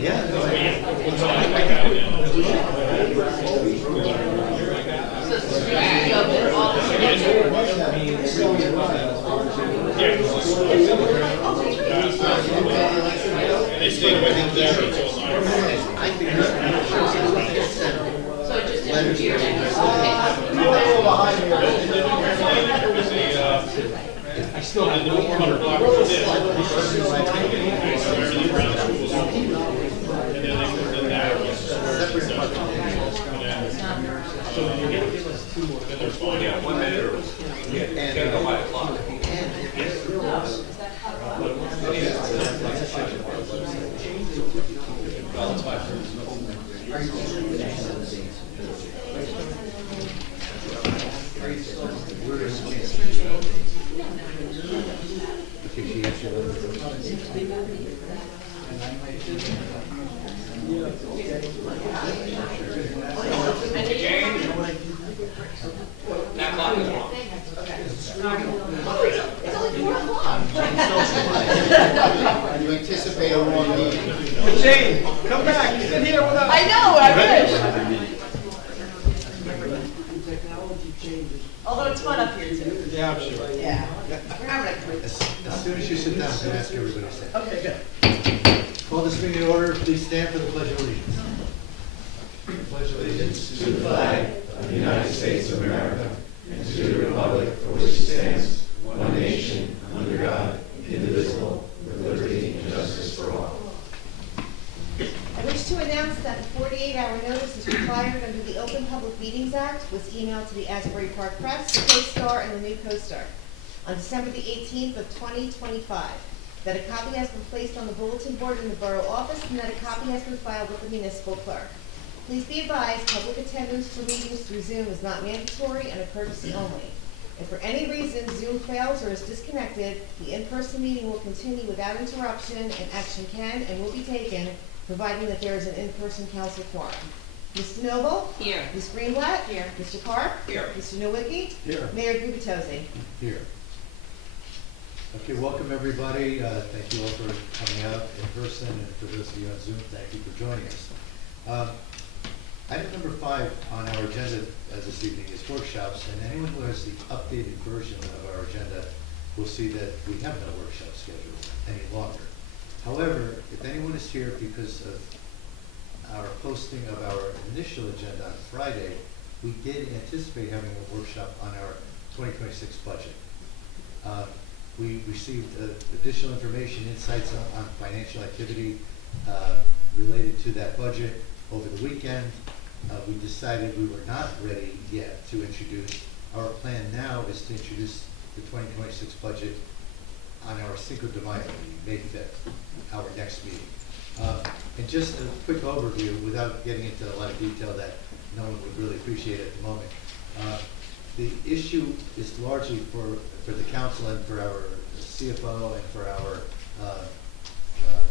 Yeah, no, They stayed with him there until 9. I still have Yeah, 1 minute. and Go by the clock. That clock is wrong. You anticipate a long meeting. Jane, come back, sit here with us. I know, I wish. Although it's fun up here too. Yeah, I'm sure. Yeah. We're having a great. As soon as you sit down, I'm going to ask everybody to stand. Okay, good. Call this meeting in order. Please stand for the Pledge of Allegiance. Pledge of Allegiance to the flag of the United States of America and to the republic for which it stands, one nation, under God, indivisible, with liberty and justice for all. I wish to announce that the 48-hour notice is required under the Open Public Meetings Act, was emailed to the Asbury Park Press, the Co-Star, and the New Co-Star on December the 18th of 2025. That a copy has been placed on the bulletin board in the borough office, and that a copy has been filed with the municipal clerk. Please be advised, public attendance for meetings through Zoom is not mandatory and a courtesy only. If for any reason Zoom fails or is disconnected, the in-person meeting will continue without interruption, and action can and will be taken, providing that there is an in-person council quorum. Mr. Noble? Here. Ms. Greenblatt? Here. Mr. Carp? Here. Mr. Nowicki? Here. Mayor Gubitosi? Here. Okay, welcome everybody. Thank you all for coming out in person, and for those of you on Zoom, thank you for joining us. Item number 5 on our agenda this evening is workshops, and anyone who has the updated version of our agenda will see that we have no workshop scheduled any longer. However, if anyone is here because of our posting of our initial agenda on Friday, we did anticipate having a workshop on our 2026 budget. We received additional information, insights on financial activity related to that budget over the weekend. We decided we were not ready yet to introduce. Our plan now is to introduce the 2026 budget on our Cinco de Mayo meeting, May 5th, our next meeting. And just a quick overview, without getting into a lot of detail that no one would really appreciate at the moment. The issue is largely for the council and for our CFO and for our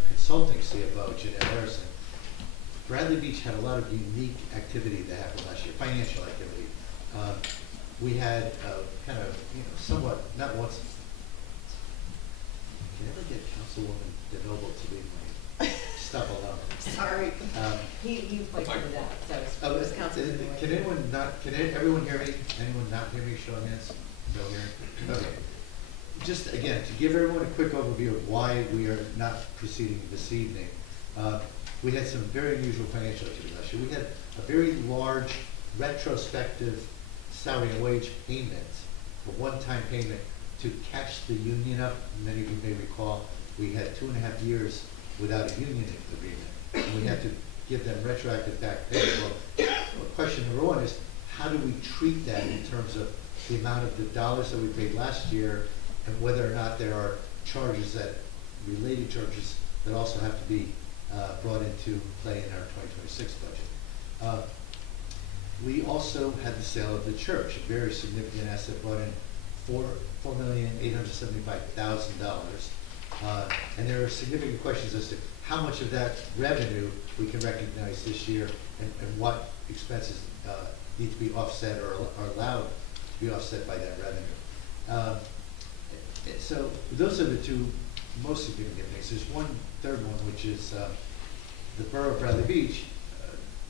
consulting CFO, Jeanette Harrison. Bradley Beach had a lot of unique activity that happened last year, financial activity. We had kind of, somewhat, not once. Can I ever get Councilwoman DeNoble to leave my stuff alone? Sorry. He pointed it out, so it was council. Can everyone hear me? Anyone not hear me? Show of hands. No hearing? Okay. Just again, to give everyone a quick overview of why we are not proceeding this evening. We had some very unusual financial activity last year. We had a very large retrospective salary and wage payment, a one-time payment to catch the union up. Many of you may recall we had 2.5 years without a union agreement, and we had to give them retroactive back pay. Well, question number 1 is, how do we treat that in terms of the amount of the dollars that we paid last year, and whether or not there are charges related charges that also have to be brought into play in our 2026 budget. We also had the sale of the church, a very significant asset, brought in $4,875,000. And there are significant questions as to how much of that revenue we can recognize this year, and what expenses need to be offset or are allowed to be offset by that revenue. So those are the two most significant things. There's one third one, which is the Borough of Bradley Beach,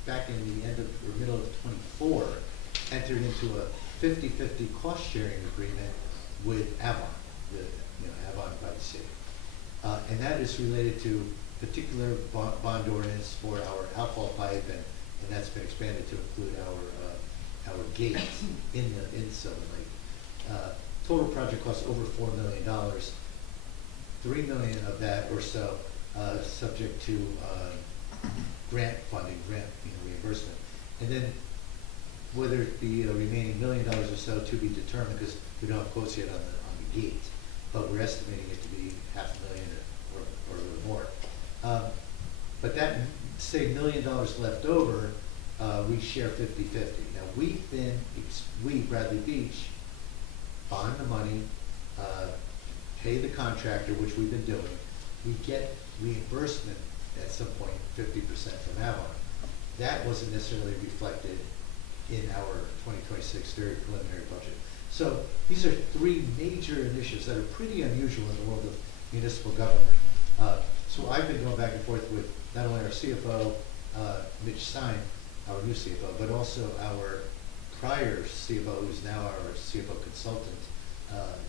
back in the end of, or middle of '24, entered into a 50-50 cost-sharing agreement with Avon, Avon by the city. And that is related to particular bond ordinance for our outfall pipe, and that's been expanded to include our gate in Sylvan Lake. Total project costs over $4 million. $3 million of that or so subject to grant funding, reimbursement, and then whether it be a remaining $1 million or so to be determined, because we don't have quotes yet on the gate, but we're estimating it to be $500,000 or a little more. But that, say, $1 million left over, we share 50-50. Now we, Bradley Beach, bond the money, pay the contractor, which we've been doing. We get reimbursement at some point, 50% from Avon. That wasn't necessarily reflected in our 2026 very preliminary budget. So these are three major initiatives that are pretty unusual in the world of municipal government. So I've been going back and forth with not only our CFO, Mitch Stein, our new CFO, but also our prior CFO, who's now our CFO consultant,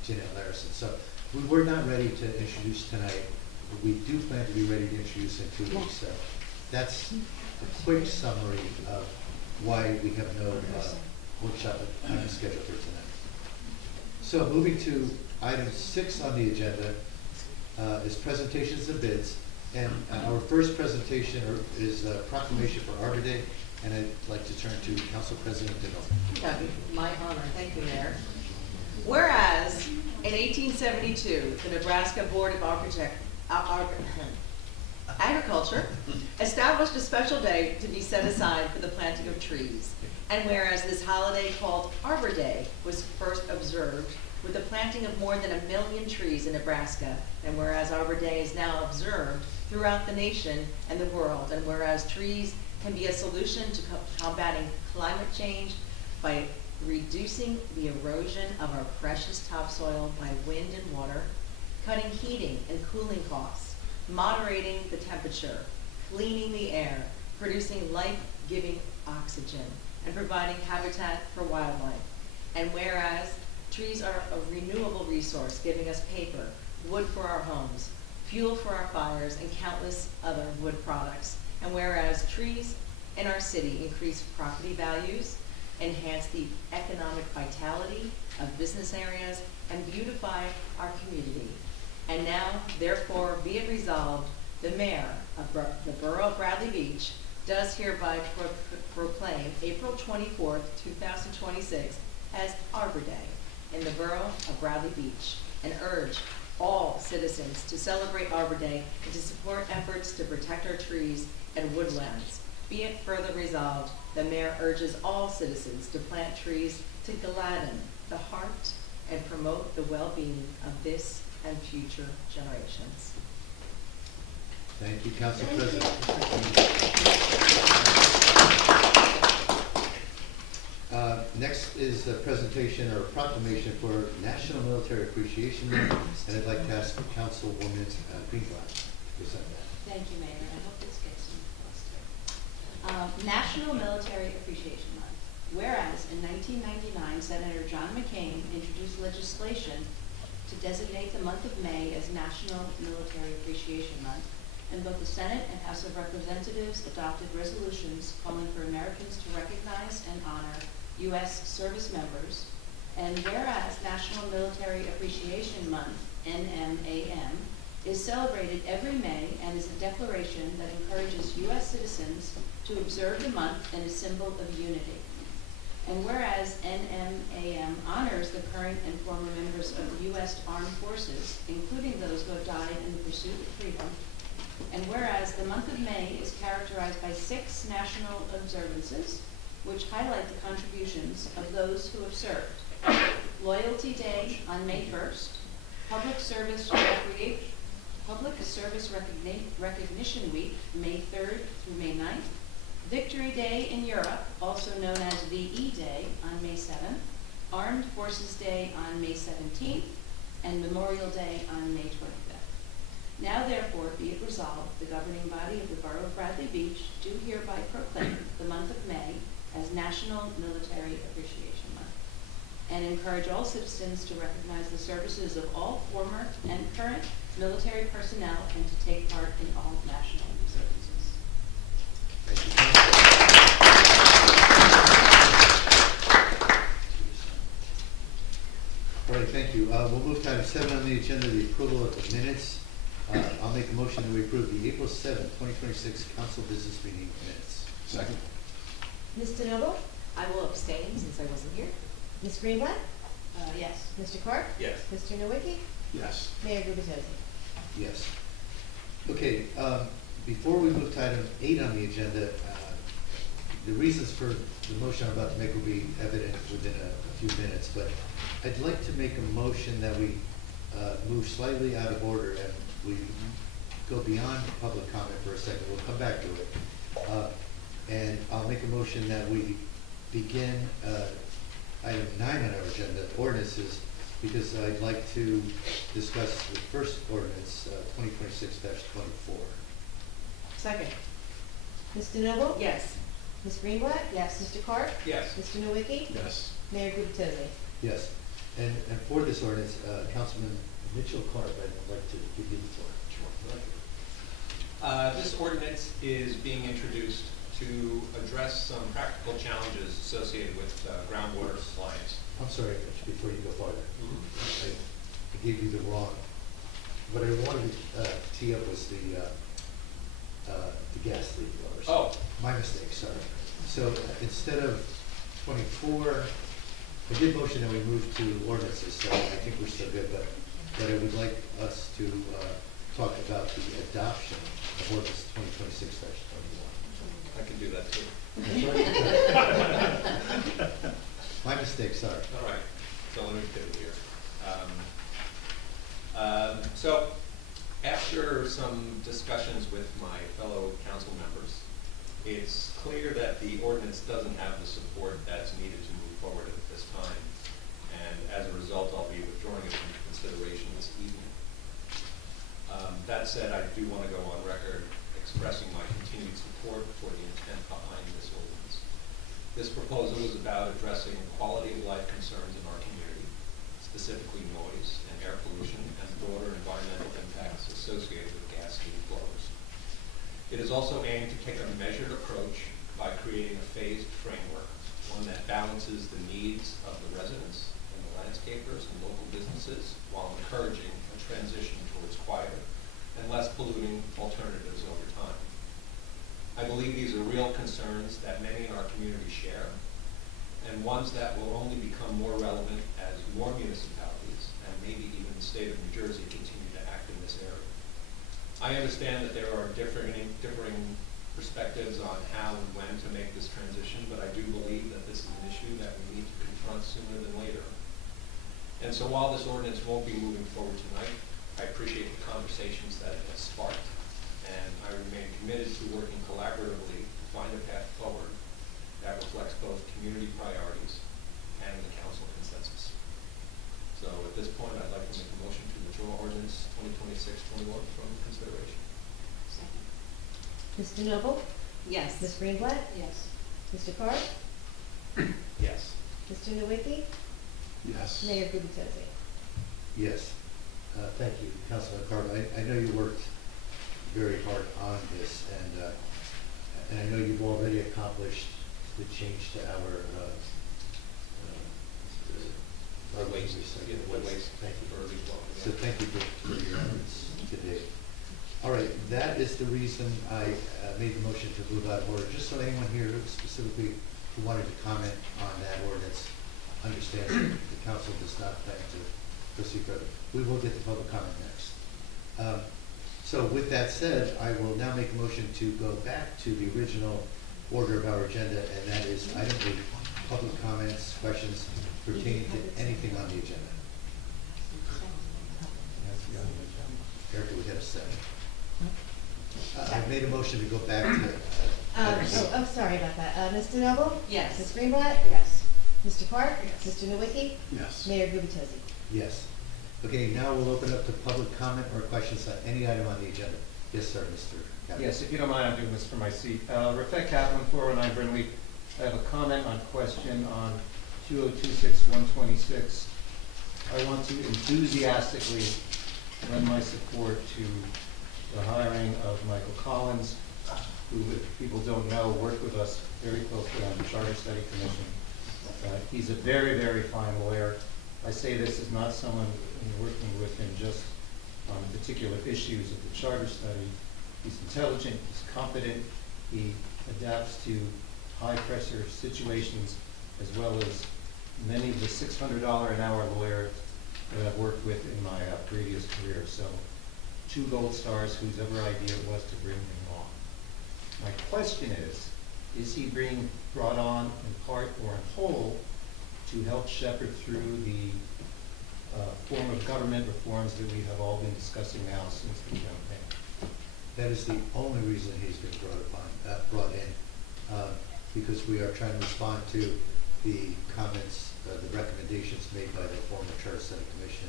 Janelle Larison. So we were not ready to introduce tonight, but we do plan to be ready to introduce in 2 weeks. So that's a quick summary of why we have no workshop scheduled for tonight. So moving to item 6 on the agenda is presentations and bids. And our first presentation is a proclamation for Arbor Day, and I'd like to turn to Council President Denofa. That'd be my honor. Thank you, Mayor. Whereas in 1872, the Nebraska Board of Agriculture established a special day to be set aside for the planting of trees. And whereas this holiday called Arbor Day was first observed with the planting of more than 1 million trees in Nebraska, and whereas Arbor Day is now observed throughout the nation and the world, and whereas trees can be a solution to combating climate change by reducing the erosion of our precious topsoil by wind and water, cutting heating and cooling costs, moderating the temperature, cleaning the air, producing life-giving oxygen, and providing habitat for wildlife. And whereas trees are a renewable resource, giving us paper, wood for our homes, fuel for our fires, and countless other wood products. And whereas trees in our city increase property values, enhance the economic vitality of business areas, and beautify our community. And now, therefore, be it resolved, the mayor of the Borough of Bradley Beach does hereby proclaim April 24th, 2026 as Arbor Day in the Borough of Bradley Beach, and urge all citizens to celebrate Arbor Day and to support efforts to protect our trees and woodlands. Be it further resolved, the mayor urges all citizens to plant trees to gladden the heart and promote the well-being of this and future generations. Thank you, Council President. Next is a presentation or a proclamation for National Military Appreciation Month, and I'd like to ask Councilwoman Greenblatt to present that. Thank you, Mayor. I hope this gets some close. National Military Appreciation Month. Whereas in 1999, Senator John McCain introduced legislation to designate the month of May as National Military Appreciation Month, and both the Senate and House of Representatives adopted resolutions calling for Americans to recognize and honor U.S. service members. And whereas National Military Appreciation Month, NMAM, is celebrated every May and is a declaration that encourages U.S. citizens to observe the month and a symbol of unity. And whereas NMAM honors the current and former members of the U.S. Armed Forces, including those who have died in the pursuit of freedom. And whereas the month of May is characterized by 6 national observances, which highlight the contributions of those who have served. Loyalty Day on May 1st, Public Service Recognition Week, May 3rd through May 9th, Victory Day in Europe, also known as VE Day, on May 7th, Armed Forces Day on May 17th, and Memorial Day on May 25th. Now therefore be it resolved, the governing body of the Borough of Bradley Beach do hereby proclaim the month of May as National Military Appreciation Month, and encourage all citizens to recognize the services of all former and current military personnel and to take part in all national services. All right, thank you. We'll move to item 7 on the agenda, the approval of the minutes. I'll make a motion that we approve the April 7th, 2026 council business meeting minutes. Second. Ms. DeNoble? I will abstain since I wasn't here. Ms. Greenblatt? Yes. Mr. Clark? Yes. Mr. Nowicki? Yes. Mayor Gubatosi? Yes. Okay, before we move to item 8 on the agenda, the reasons for the motion I'm about to make will be evident within a few minutes, but I'd like to make a motion that we move slightly out of order and we go beyond public comment for a second. We'll come back to it. And I'll make a motion that we begin item 9 on our agenda, ordinances, because I'd like to discuss the first ordinance, 2026-24. Second. Ms. DeNoble? Yes. Ms. Greenblatt? Yes. Mr. Clark? Yes. Mr. Nowicki? Yes. Mayor Gubatosi? Yes, and for this ordinance, Councilman Mitchell Clark, I'd like to give you the floor. This ordinance is being introduced to address some practical challenges associated with groundwater compliance. I'm sorry, Mitch, before you go farther. I gave you the wrong, what I wanted to tee up was the gas leak blowers. Oh. My mistake, sorry. So instead of 24, I did motion that we move to ordinances, so I think we're still good, but I would like us to talk about the adoption of ordinance 2026-21. I can do that too. My mistake, sorry. All right, so let me get it here. So after some discussions with my fellow council members, it's clear that the ordinance doesn't have the support that's needed to move forward at this time. And as a result, I'll be withdrawing it from consideration this evening. That said, I do want to go on record expressing my continued support for the intent behind this ordinance. This proposal is about addressing quality of life concerns in our community, specifically noise and air pollution and broader environmental impacts associated with gas leak blowers. It is also aimed to take a measured approach by creating a phased framework, one that balances the needs of the residents and the landscapers and local businesses while encouraging a transition towards quieter and less polluting alternatives over time. I believe these are real concerns that many in our community share, and ones that will only become more relevant as more municipalities, and maybe even the state of New Jersey, continue to act in this area. I understand that there are differing perspectives on how and when to make this transition, but I do believe that this is an issue that we need to confront sooner than later. And so while this ordinance won't be moving forward tonight, I appreciate the conversations that it has sparked, and I remain committed to working collaboratively to find a path forward that reflects both community priorities and the council consensus. So at this point, I'd like to make a motion to withdraw ordinance 2026-21 from consideration. Second. Ms. DeNoble? Yes. Ms. Greenblatt? Yes. Mr. Clark? Yes. Mr. Nowicki? Yes. Mayor Gubatosi? Yes. Thank you, Councilman Carver. I know you worked very hard on this, and I know you've already accomplished the change to our Waste. recycling. Yeah, waste. Thank you. Or recycling, yeah. So thank you for your efforts today. All right, that is the reason I made the motion to move out of order, just so anyone here specifically who wanted to comment on that ordinance understands that the council does not plan to proceed further. We will get to public comment next. So with that said, I will now make a motion to go back to the original order of our agenda, and that is item 8, public comments, questions pertaining to anything on the agenda. Erica, we have a second. I've made a motion to go back to. I'm sorry about that. Ms. DeNoble? Yes. Ms. Greenblatt? Yes. Mr. Clark? Yes. Mr. Nowicki? Yes. Mayor Gubatosi? Yes. Okay, now we'll open up to public comment or questions on any item on the agenda. Yes, sir, Mr. Kaplan. Yes, if you don't mind, I'm doing this from my seat. Rafet Kaplan, 409 Brinley. I have a comment on question on 2026-126. I want to enthusiastically lend my support to the hiring of Michael Collins, who, if people don't know, worked with us very closely on the Charter Study Commission. He's a very, very fine lawyer. I say this as not someone working with him just on particular issues of the charter study. He's intelligent, he's competent, he adapts to high-pressure situations as well as many of the $600 an hour lawyers that I've worked with in my previous career. So 2 gold stars, whose ever idea it was to bring him on. My question is he being brought on in part or in whole to help shepherd through the form of government reforms that we have all been discussing now since the campaign? That is the only reason he's been brought in, because we are trying to respond to the comments, the recommendations made by the former Charter Study Commission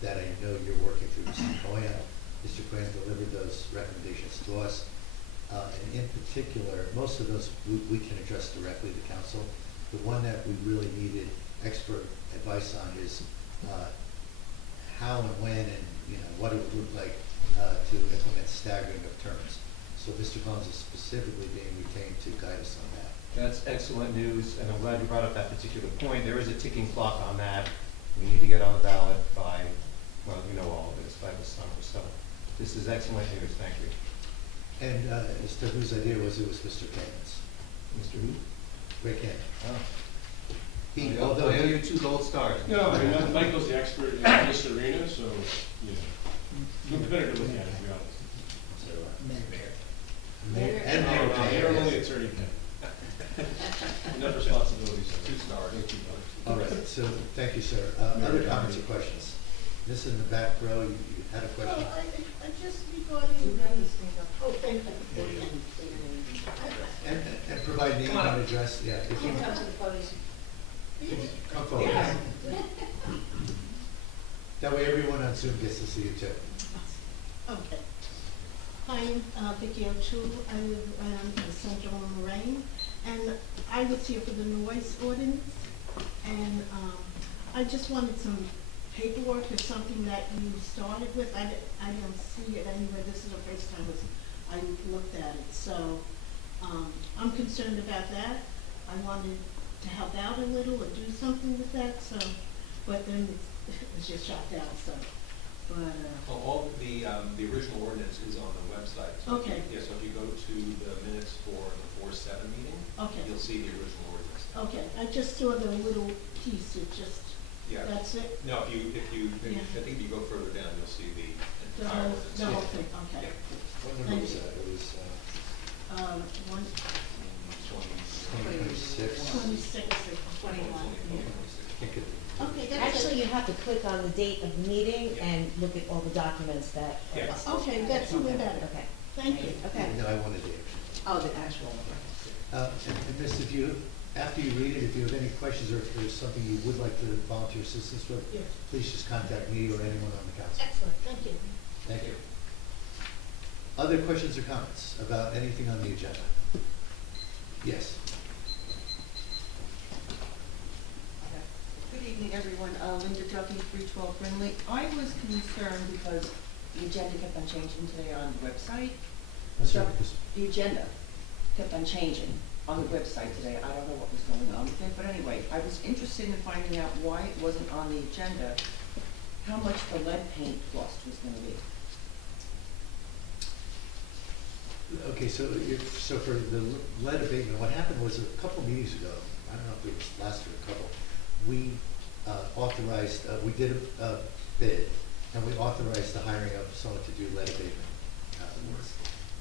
that I know you're working through. Mr. Cohen. Mr. Cohen delivered those recommendations to us. And in particular, most of those we can address directly to council. The one that we really needed expert advice on is how and when and what it would look like to implement staggering of terms. So Mr. Collins is specifically being retained to guide us on that. That's excellent news, and I'm glad you brought up that particular point. There is a ticking clock on that. We need to get on the ballot by, well, you know all of this, by the summer. So this is excellent news. Thank you. And as to whose idea it was Mr. Cannon's. Mr. Who? Ray Cannon. Oh. He, I although owe he, you 2 gold stars. No, I mean, Michael's the expert in this arena, so, we're better to look at it, to be honest. So, Mayor and Mayor I'm only Cannon. attorney. Enough responsibilities. 2 stars. All right, so thank you, sir. Other comments or questions? This in the back row, you had a question? I just regarding, oh, thank you. And provide name and address, yeah. If you Come to the podium. come forward. Yeah. That way everyone on Zoom gets to see you too. Okay. I'm Vicky O'Toole. I live in Central and Lorraine, and I was here for the noise ordinance, and I just wanted some paperwork or something that you started with. I don't see it anywhere. This is the first time I looked at it, so I'm concerned about that. I wanted to help out a little or do something with that, so, but then it's just shot down, so. But, All the original ordinance is on the website. So if you- Okay. Yeah, so if you go to the minutes for the 4-7 meeting, okay, you'll see the original ordinance. okay, I just saw the little piece, it just, Yeah. that's it? No, if you, Yeah. I think if you go further down, you'll see the The entire whole, ordinance. the whole thing, okay. What number was that? It was One, 2026. 26. 21. Okay, that's Actually, it. you have to click on the date of the meeting and look at all the documents that are Yeah. listed. Okay, that's even better. Okay, Thank you. okay. No, I wanted the actual. Oh, the actual one. And Miss, if you, after you read it, if you have any questions or if there's something you would like to volunteer assistance with, Yes. please just contact me or anyone on the council. Excellent, thank you. Thank you. Other questions or comments about anything on the agenda? Yes. Good evening, everyone. Linda Duffy, 312 Brindley. I was concerned because the agenda kept on changing today on the website. That's right, because The agenda kept on changing on the website today. I don't know what was going on with it, but anyway, I was interested in finding out why it wasn't on the agenda, how much the lead paint cost was going to be. okay, so so for the lead abatement, what happened was a couple meetings ago, I don't know if it was last or a couple, we authorized, we did a bid, and we authorized the hiring of someone to do lead abatement work.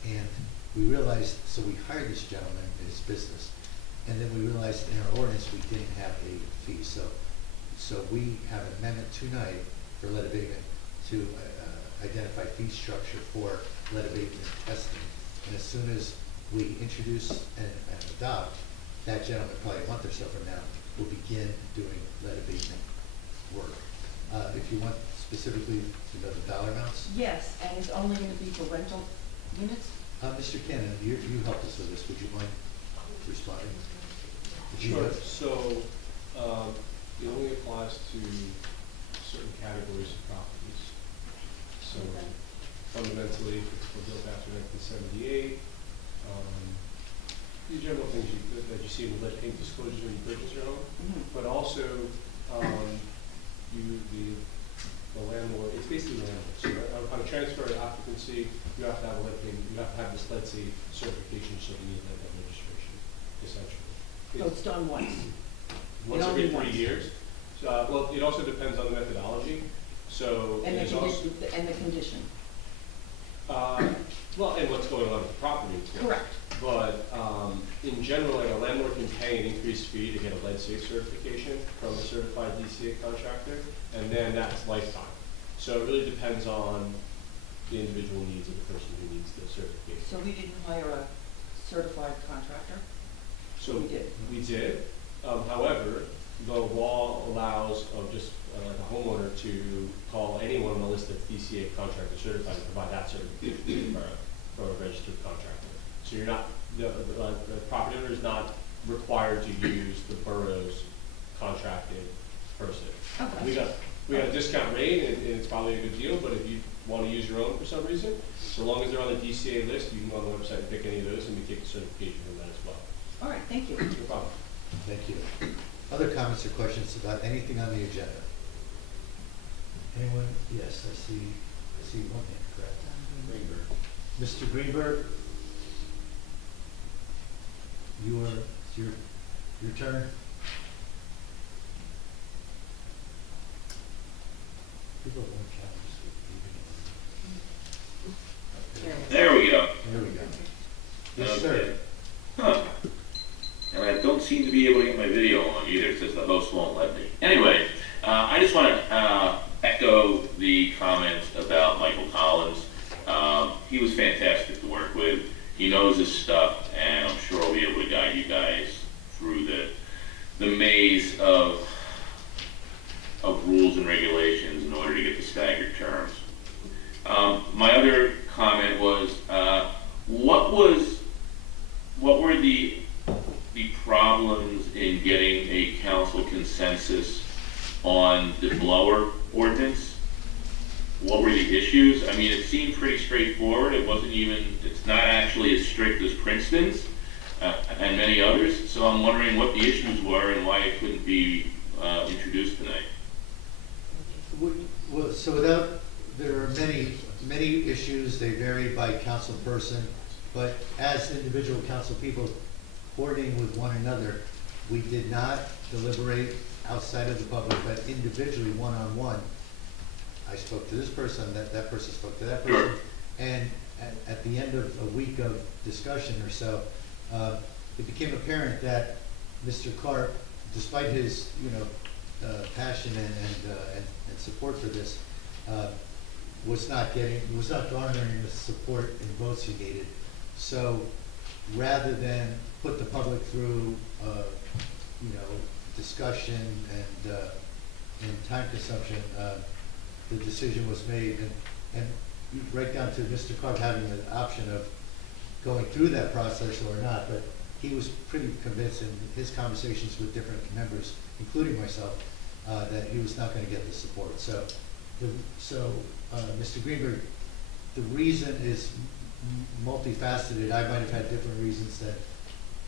And we realized, so we hired this gentleman in his business, and then we realized in our ordinance we didn't have a fee. So we have an amendment tonight for lead abatement to identify fee structure for lead abatement testing. And as soon as we introduce and adopt, that gentleman, probably a month or so from now, will begin doing lead abatement work. If you want specifically to know the dollar amounts. Yes, and it's only gonna be for rental units? Mr. Cannon, you helped us with this, would you mind responding? Did you Sure, have- so, it only applies to certain categories of properties. So fundamentally, if it's built after 1978, the general things that you see in the lead paint disclosures when you purchase your home, but also, the landlord, it's basically the landlord. So on a transfer of occupancy, you have to have a lead paint, you have to have this lead safe certification, so you need that registration, essentially. So it's done once? Once It only every 3 once. years. Well, it also depends on the methodology, so And there's the also, condition, and the condition? well, and what's going on with the property, of course. Correct. But, in general, like a landlord can pay an increased fee to get a lead safe certification from a certified DCA contractor, and then that's lifetime. So it really depends on the individual needs of the person who needs the certification. So we didn't hire a certified contractor? So We did. We did. However, the law allows of just like a homeowner to call anyone on the list that's DCA contractor certified and provide that certificate for a registered contractor. So you're not, the property owner is not required to use the borough's contracted person. Okay. We got a discount rate and it's probably a good deal, but if you want to use your own for some reason, so long as they're on the DCA list, you can go on the website and pick any of those and we take the certification from that as well. All right, thank you. No problem. Thank you. Other comments or questions about anything on the agenda? Anyone? Yes, I see one hand, correct? Greenberg. Mr. Greenberg? It's your turn. People won't count this. There we go. There we go. Yes, Okay. sir. Huh. And I don't seem to be able to get my video on either, since the host won't let me. Anyway, I just want to echo the comments about Michael Collins. He was fantastic to work with. He knows his stuff, and I'm sure he'll be able to guide you guys through the maze of rules and regulations in order to get the staggered terms. My other comment was, what were the problems in getting a council consensus on the blower ordinance? What were the issues? I mean, it seemed pretty straightforward. It's not actually as strict as Princeton's and many others. So I'm wondering what the issues were and why it couldn't be introduced tonight. Well, so there are many issues, they vary by council person, but as individual council people coordinating with one another, we did not deliberate outside of the public, but individually, one-on-one. I spoke to this person, that person spoke to that person, and at the end of a week of discussion or so, it became apparent that Mr. Karp, despite his, passion and support for this, was not garnering the support and votes he needed. So rather than put the public through, discussion and time consumption, the decision was made, and right down to Mr. Karp having the option of going through that process or not, but he was pretty convinced in his conversations with different members, including myself, that he was not going to get the support. So Mr. Greenberg, the reason is multifaceted. I might have had different reasons than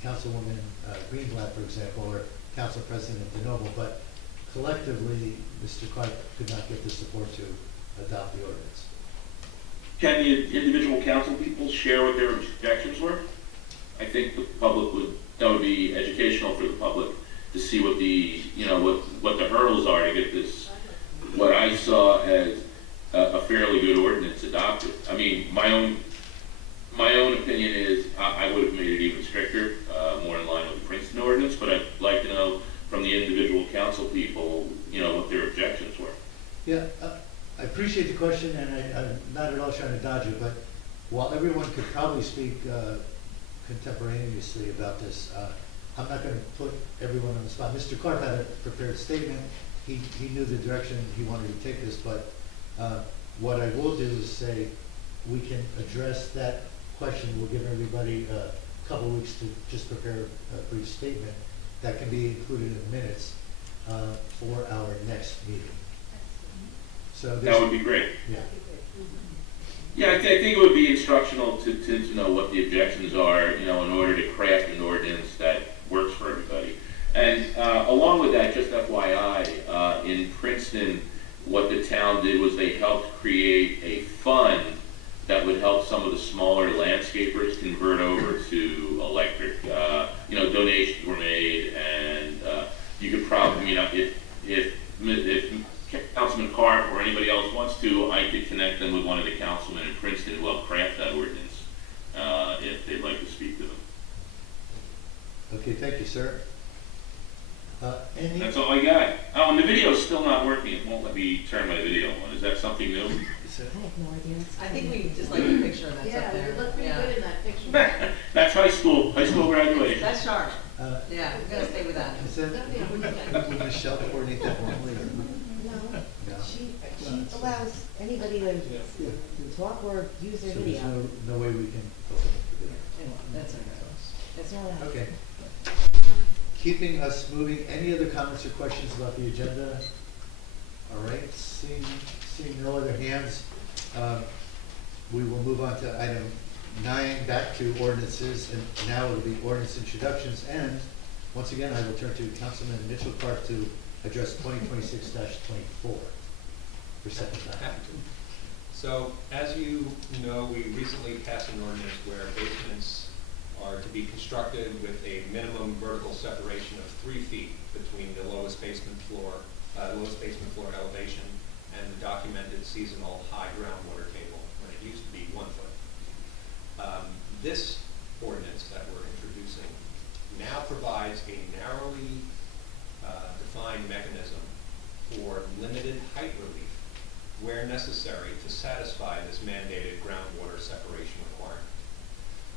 Councilwoman Greenblatt, for example, or Council President DeNoble, but collectively, Mr. Clark could not get the support to adopt the ordinance. Can the individual council people share what their objections were? I think the public that would be educational for the public to see what what the hurdles are to get this, what I saw as a fairly good ordinance adopted. I mean, my own opinion is I would have made it even stricter, more in line with the Princeton ordinance, but I'd like to know from the individual council people, what their objections were. Yeah, I appreciate the question, and I'm not at all trying to dodge it, but while everyone could probably speak contemporaneously about this, I'm not going to put everyone on the spot. Mr. Clark had a prepared statement. he knew the direction he wanted to take this, but, what I will do is say, we can address that question, we'll give everybody a couple of weeks to just prepare a brief statement that can be included in the minutes, for our next meeting. So That would be great. Yeah, Yeah, I think it would be instructional to know what the objections are, you know, in order to craft an ordinance that works for everybody. And along with that, just FYI, in Princeton, what the town did was they helped create a fund that would help some of the smaller landscapers convert over to electric. You know, donations were made, and you could probably, you know, if Councilman Carp or anybody else wants to, I could connect them with one of the councilmen in Princeton who helped craft that ordinance, if they'd like to speak to them. okay, thank you, sir. Any? That's all I got. Oh, and the video's still not working. It won't let me turn my video on. Is that something new? I have no idea. I think we just like the picture that's up there. Yeah, you look pretty Yeah. good in that picture. That's high school graduation. That's sharp. Uh, Yeah, we're gonna stay with that. Is that, would Michelle coordinate that normally, or? No, No. she allows anybody to talk or use So their there's video. no way we can open up the video? That's okay. That's all I have. Okay. Keeping us moving, any other comments or questions about the agenda? All right, seeing no other hands, we will move on to item 9, back to ordinances, and now it'll be ordinance introductions, and once again, I will turn to Councilman Mitchell Clark to address 2026-24 for second time. Happy to. So, as you know, we recently passed an ordinance where basements are to be constructed with a minimum vertical separation of 3 feet between the lowest basement floor elevation and the documented seasonal high groundwater table, when it used to be 1 foot. This ordinance that we're introducing now provides a narrowly defined mechanism for limited height relief where necessary to satisfy this mandated groundwater separation requirement.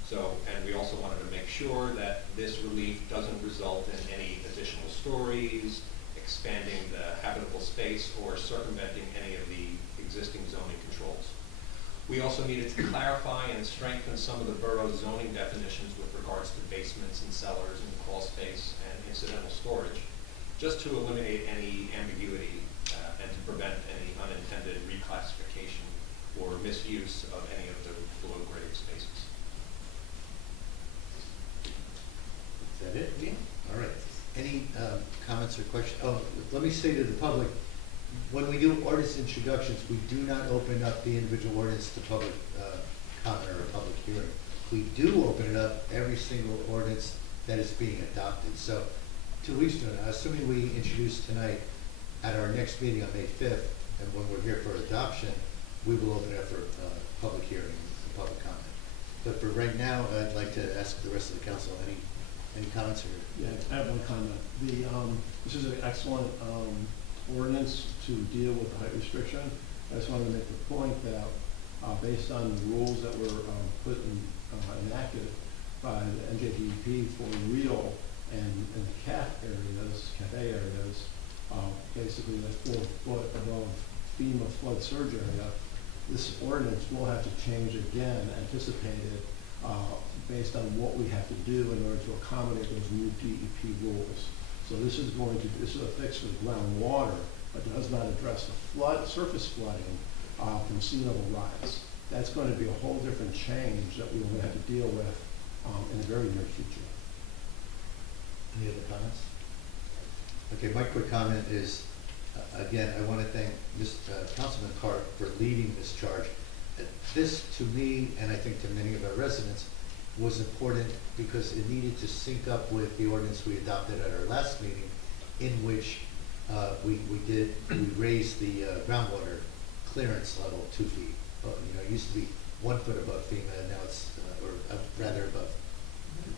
So, and we also wanted to make sure that this relief doesn't result in any additional stories, expanding the habitable space, or circumventing any of the existing zoning controls. We also needed to clarify and strengthen some of the borough's zoning definitions with regards to basements and cellars and crawl space and incidental storage, just to eliminate any ambiguity and to prevent any unintended reclassification or misuse of any of the below-grade spaces. Is that it? Yeah. All right. Any comments or questions? Oh, let me say to the public, when we do ordinance introductions, we do not open up the individual ordinance to public comment or a public hearing. We do open it up every single ordinance that is being adopted. So 2 weeks from now, assuming we introduce tonight at our next meeting on May 5th, and when we're here for adoption, we will open it up for public hearing and public comment. But for right now, I'd like to ask the rest of the council, any comments or? Yeah, I have one comment. This is an excellent ordinance to deal with the height restriction. I just wanted to make the point that based on the rules that were enacted by the NJDEP for real and the cafe areas, basically the 4 foot above FEMA flood surge area, this ordinance will have to change again, anticipated, based on what we have to do in order to accommodate those new DEP rules. So this is a fix for the groundwater, but does not address the surface flooding from sea level rise. That's going to be a whole different change that we will have to deal with in the very near future. Any other comments? Okay, my quick comment is, again, I want to thank Councilman Carp for leading this charge. This, to me, and I think to many of our residents, was important because it needed to sync up with the ordinance we adopted at our last meeting, in which we raised the groundwater clearance level 2 feet. It used to be 1 foot above FEMA, and now it's, rather above,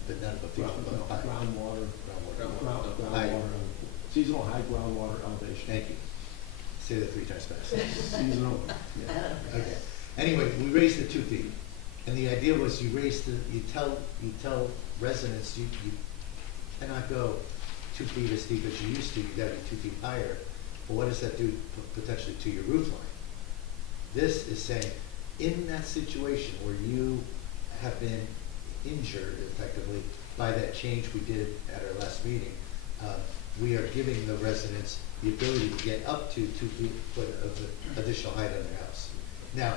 but not above FEMA, above high. Groundwater, High. seasonal high groundwater elevation. Thank you. Say that 3 times fast. Seasonal, yeah. Okay. Anyway, we raised it 2 feet, and the idea was you tell residents you cannot go 2 feet as deep as you used to. You got to be 2 feet higher, well, what does that do potentially to your roof line? This is saying, in that situation where you have been injured effectively by that change we did at our last meeting, we are giving the residents the ability to get up to 2 foot of additional height on their house. Now,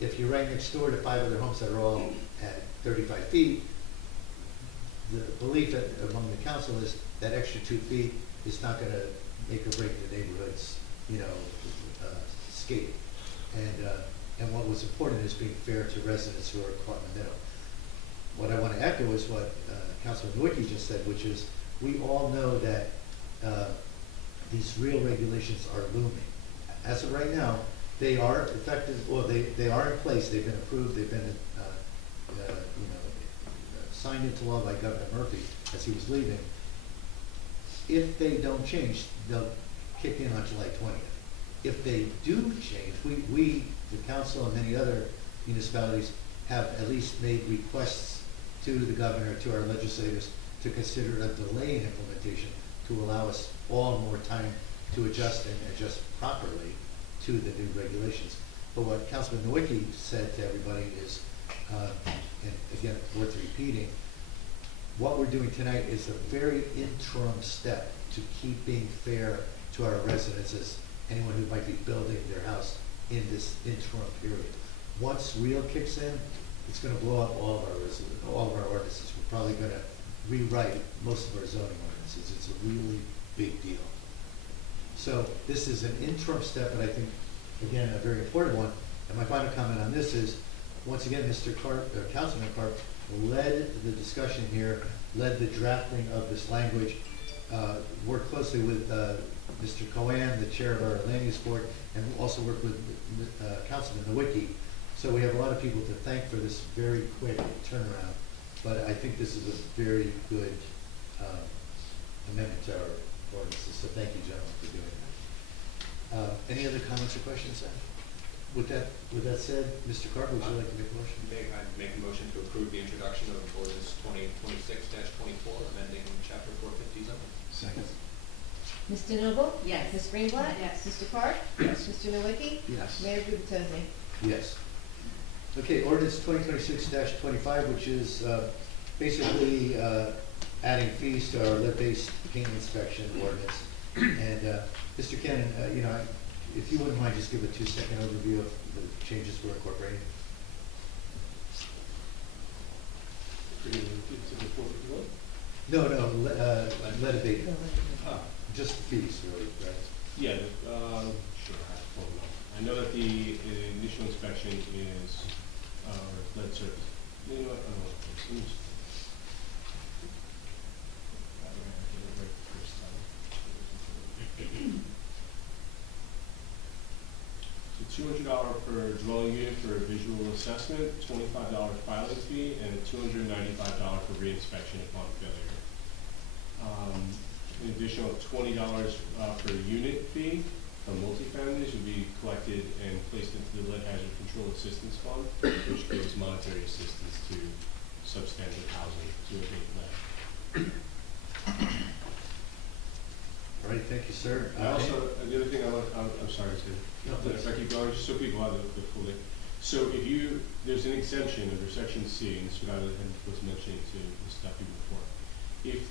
if you're right next door to 5 other homes that are all at 35 feet, the belief among the council is that extra 2 feet is not gonna make or break the neighborhood's, scape. And what was important is being fair to residents who are caught in the middle. What I want to echo is what Councilman Nowicki just said, which is we all know that these real regulations are looming. As of right now, they are effective, or they are in place, they've been approved, they've been signed into law by Governor Murphy as he was leaving. If they don't change, they'll kick in on July 20th. If they do change, we, the council and many other municipalities have at least made requests to the governor, to our legislators, to consider a delay in implementation to allow us all more time to adjust and adjust properly to the new regulations. But what Councilman Nowicki said to everybody is, and again, worth repeating, what we're doing tonight is a very interim step to keep being fair to our residents as anyone who might be building their house in this interim period. Once real kicks in, it's gonna blow up all of our ordinances. We're probably gonna rewrite most of our zoning ordinances. It's a really big deal. So this is an interim step, and I think, again, a very important one. And my final comment on this is, once again, Mr. Karp, or Councilman Karp, led the discussion here, led the drafting of this language, worked closely with Mr. Cohen, the chair of our land use board, and also worked with Councilman Nowicki. So we have a lot of people to thank for this very quick turnaround. But I think this is a very good amendment to our ordinances. So thank you, gentlemen, for doing that. Any other comments or questions, then? With that said, Mr. Carter, would you like to make a motion? I make a motion to approve the introduction of ordinance 2026-24, amending chapter 450 zoning. Second. Mr. Noble? Yes. Ms. Greenblatt? Yes. Mr. Park? Yes. Mr. Nowicki? Yes. Mayor Gubatosi? Yes. Okay, ordinance 2026-25, which is basically adding fees to our lead-based paint inspection ordinance. And Mr. Cannon, if you wouldn't mind, just give a 2-second overview of the changes we're incorporating. No, lead abatement. Just the fees, really, right? Yeah, sure, I have to pull them up. I know that the initial inspection is, lead surface. You know what, I don't know. Let me just- that way I get it right the first time. So $200 per dwelling unit for a visual assessment, $25 filing fee, and a $295 for reinspection upon failure. An additional $20 per unit fee from multifamilies would be collected and placed into the Lead Hazard Control Assistance Fund, which gives monetary assistance to substandard housing to abate lead. All right, thank you, sir. I also, the other thing I'm sorry to, No, please. if I keep going, just so people have the full thing. So if there's an exemption under section C, and this is what I was mentioning to Ms. Duffy before. If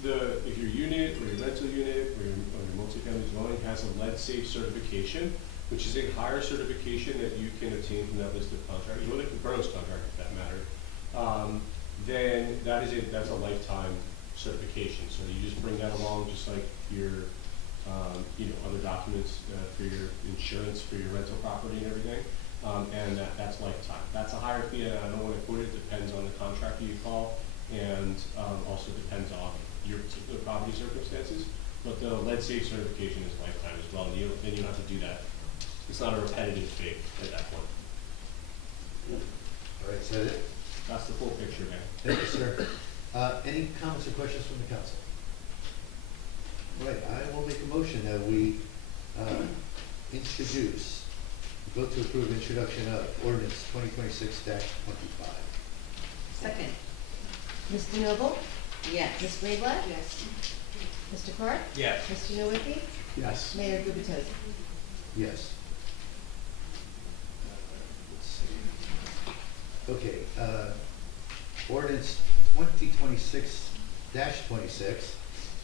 your unit, or your rental unit, or your multifamily dwelling has a lead safe certification, which is a higher certification that you can obtain from that list of contractors, or the borough's contract, if that matter, then that's a lifetime certification. So you just bring that along, just like your other documents for your insurance for your rental property and everything, and that's lifetime. That's a higher fee, and I don't want to quote it. Depends on the contractor you call, and also depends on your particular property circumstances. But the lead safe certification is lifetime as well, and you don't have to do that. It's not a repetitive fee at that point. All right, is that it? That's the full picture, man. Thank you, sir. Any comments or questions from the council? All right, I will make a motion that we vote to approve introduction of ordinance 2026-25. Second. Mr. Noble? Yes. Ms. Greenblatt? Yes. Mr. Park? Yes. Mr. Nowicki? Yes. Mayor Gubitosi. Yes. Let's see. Okay, ordinance 2026-26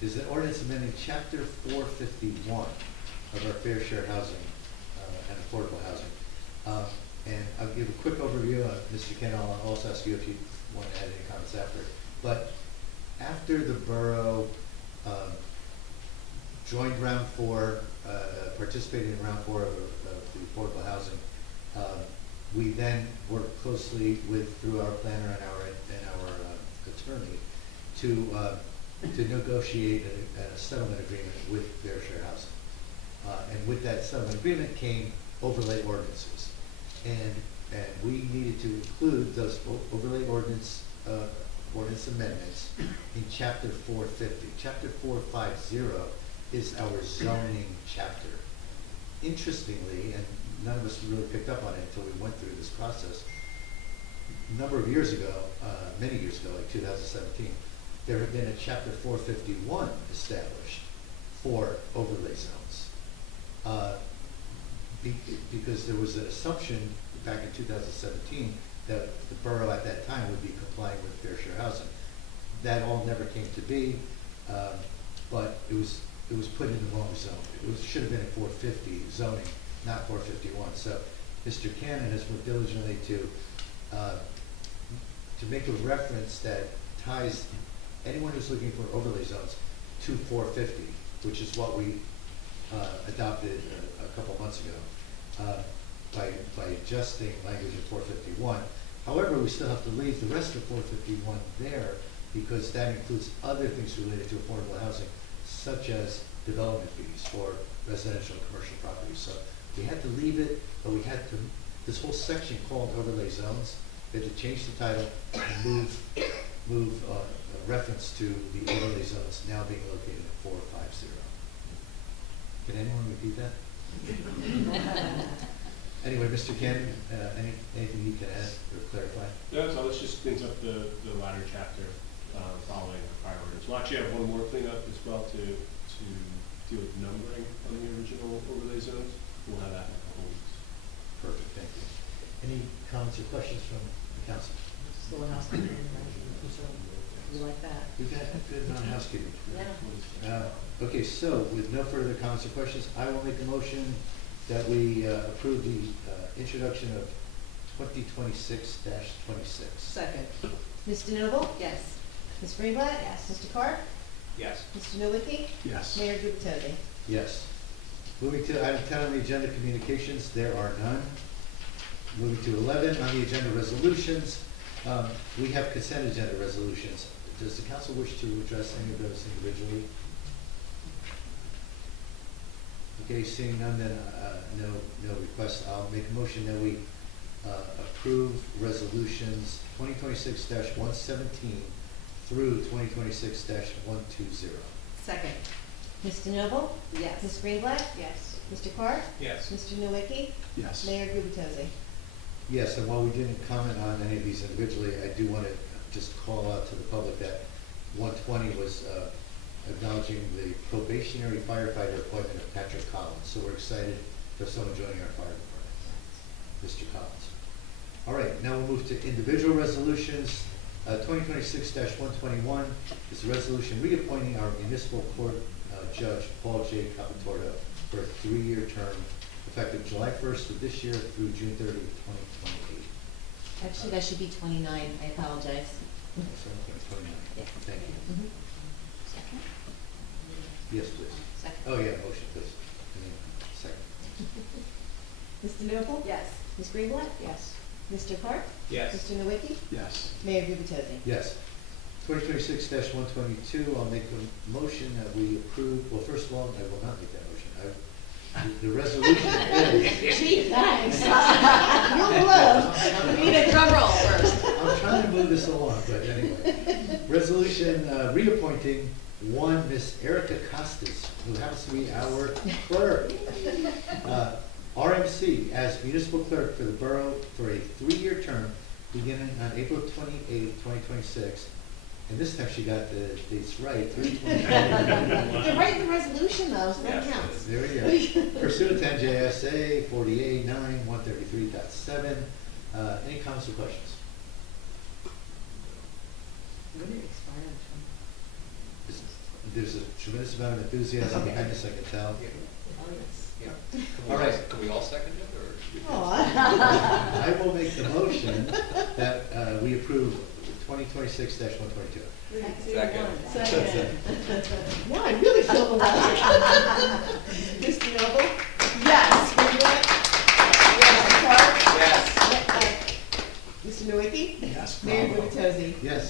is an ordinance amending chapter 451 of our fair share housing and affordable housing. And I'll give a quick overview. Mr. Ken, I'll also ask you if you want to add any comments after. But after the borough joined round 4, participated in round 4 of the affordable housing, we then worked closely through our planner and our attorney to negotiate a settlement agreement with fair share housing. And with that settlement agreement came overlay ordinances. And we needed to include those overlay ordinance amendments in chapter 450. Chapter 450 is our zoning chapter. Interestingly, and none of us really picked up on it until we went through this process, a number of years ago, many years ago, like 2017, there had been a chapter 451 established for overlay zones. Because there was an assumption back in 2017 that the borough at that time would be complying with fair share housing. That all never came to be, but it was put in the wrong zone. Should have been in 450 zoning, not 451. So Mr. Cannon has worked diligently to make a reference that ties anyone who's looking for overlay zones to 450, which is what we adopted a couple months ago by adjusting language in 451. However, we still have to leave the rest of 451 there because that includes other things related to affordable housing, such as development fees for residential and commercial properties. So we had to leave it, but we had to, this whole section called overlay zones, we had to change the title and move a reference to the overlay zones now being located at 450. Can anyone repeat that? Anyway, Mr. Cannon, anything you can add or clarify? No, so this just cleans up the latter chapter following the prior ordinance. We'll actually have one more cleanup as well to deal with numbering on the original overlay zones. We'll have that in a couple weeks. Perfect, thank you. Any comments or questions from the council? Still a housekeeping, we like that. We've got a good amount of housekeeping. Yeah. Okay, so with no further comments or questions, I will make a motion that we approve the introduction of 2026-26. Second. Ms. DeNoble? Yes. Ms. Greenblatt? Yes. Mr. Carr? Yes. Mr. Nowicki? Yes. Mayor Gubitosi. Yes. Moving to item 10 on the agenda, communications, there are none. Moving to 11 on the agenda, resolutions. We have consent agenda resolutions. Does the council wish to address any of those individually? Okay, seeing none, then no requests. I'll make a motion that we approve resolutions 2026-117 through 2026-120. Second. Ms. DeNoble? Yes. Ms. Greenblatt? Yes. Mr. Carr? Yes. Mr. Nowicki? Yes. Mayor Gubitosi. Yes, and while we didn't comment on any of these individually, I do want to just call out to the public that 120 was acknowledging the probationary firefighter appointment of Patrick Collins. So we're excited for someone joining our fire department, Mr. Collins. All right, now we'll move to individual resolutions. 2026-121 is a resolution reappointing our municipal court judge, Paul J. Capitorto, for a 3-year term effective July 1st of this year through June 30th, 2028. Actually, that should be 29. I apologize. So, okay, 29. Yeah. Thank you. Mhm. Second? Yes, please. Second. Oh, yeah, motion, please. And then second. Ms. DeNoble? Yes. Ms. Greenblatt? Yes. Mr. Carr? Yes. Mr. Nowicki? Yes. Mayor Gubitosi. Yes. 2026-122, I'll make a motion that we approve, well, first of all, I will not make that motion. The resolution is, Gee, thanks. You'll love. We need a drum roll first. I'm trying to move this along, but anyway. Resolution reappointing one Miss Erica Costas, who happens to be our clerk, RMC, as municipal clerk for the borough for a 3-year term beginning on April 28th, 2026, And this time she got the dates right, 3/24. They're right in the resolution though, so that Yes, counts. There we go. Pursuant to NJSA 48-9-133.7. Any comments or questions? When did it expire? There's a tremendous amount of enthusiasm behind this, I can tell. Oh, yes. Yeah. All right. Can we all second it, or? should we- Aw. I will make the motion that we approve 2026-122. Second. Second. Now I really feel the rush. Mr. Noble? Yes. Mr. Clark? Yes. Mr. Nowicki? Yes. Mayor Gubatosi? Yes.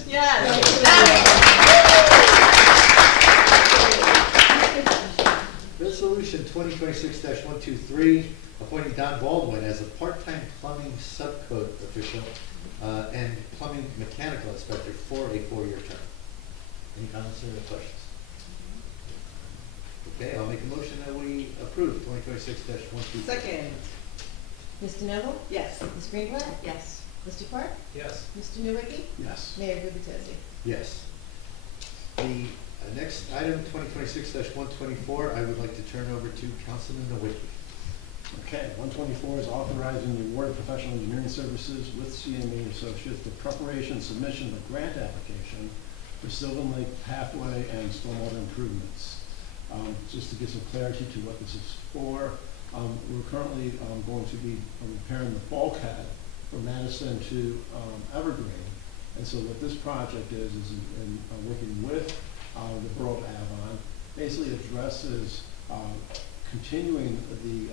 Resolution 2026-123, appointing Don Baldwin as a part-time plumbing subcode official and plumbing mechanical inspector for a 4-year term. Any comments or questions? Okay, I'll make a motion that we approve 2026-123. Second. Mr. Noble? Yes. Ms. Greenblatt? Yes. Mr. Clark? Yes. Mr. Nowicki? Yes. Mayor Gubatosi? Yes. The next item, 2026-124, I would like to turn over to Councilman Nowicki. Okay, 124 is authorizing the award of professional engineering services with CME Associates for preparation and submission of a grant application for Sylvan Lake Pathway and stormwater improvements. Just to give some clarity to what this is for, we're currently going to be repairing the bulkhead from Madison to Evergreen. And so what this project is in working with the Borough of Avon, basically addresses continuing the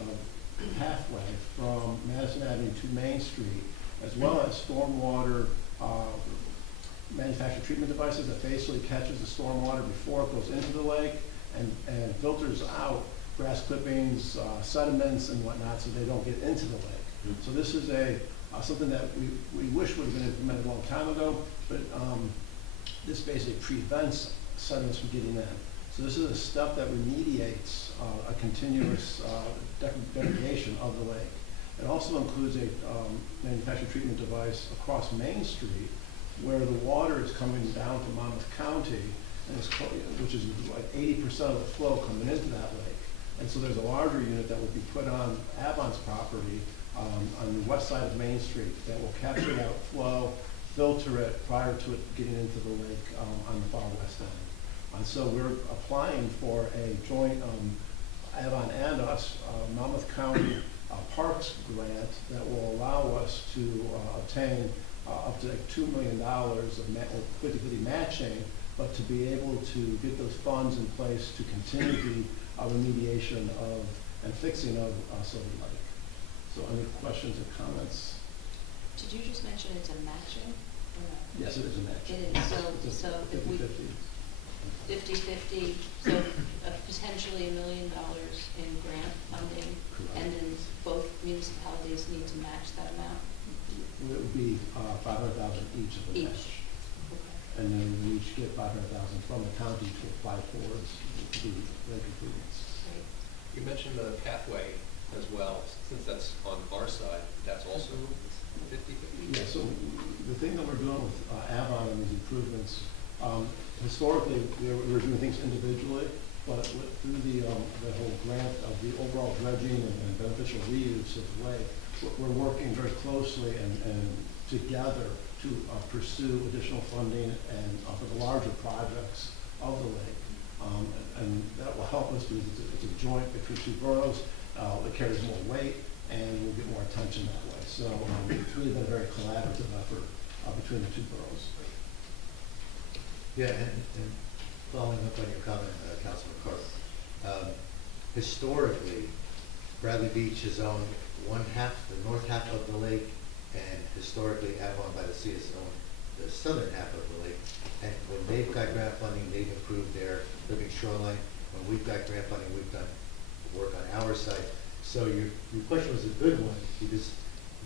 pathway from Madison Avenue to Main Street, as well as stormwater manufactured treatment devices that basically catches the stormwater before it goes into the lake and filters out grass clippings, sediments and whatnot, so they don't get into the lake. So this is something that we wish would have been implemented a long time ago, but this basically prevents sediments from getting in. So this is a step that remediates a continuous degradation of the lake. It also includes a manufactured treatment device across Main Street where the water is coming down from Monmouth County, and which is like 80% of the flow coming into that lake. And so there's a larger unit that will be put on Avon's property on the west side of Main Street that will capture that flow, filter it prior to it getting into the lake on the far west end. And so we're applying for a joint Avon and us Monmouth County Parks grant that will allow us to obtain up to like $2 million of 50/50 matching, but to be able to get those funds in place to continue the remediation of and fixing of Sylvan Lake. So any questions or comments? Did you just mention it's a matching? Or no? Yes, it is a match. It is, so if we, 50/50, so potentially $1 million in grant funding, and then both municipalities need to match that amount? It would be $500,000 each of the Each. match. Okay. And then we each get $500,000 from the county to apply towards the lake improvements. Great. You mentioned the pathway as well, since that's on our side, that's also 50/50? Yeah, so the thing that we're doing with Avon and these improvements, historically, we were doing things individually, but through the whole grant of the overall dredging and beneficial reuse of the lake, we're working very closely and together to pursue additional funding and for the larger projects of the lake. And that will help us because it's a joint between two boroughs. It carries more weight and we'll get more attention that way. So it's really been a very collaborative effort between the two boroughs. Yeah, and following up on your comment, Councilman Carter, historically, Bradley Beach has owned one half, the north half of the lake, and historically Avon by the Sea has owned the southern half of the lake. And when they've got grant funding, they've improved their living shoreline. When we've got grant funding, we've done work on our side. So your question was a good one, because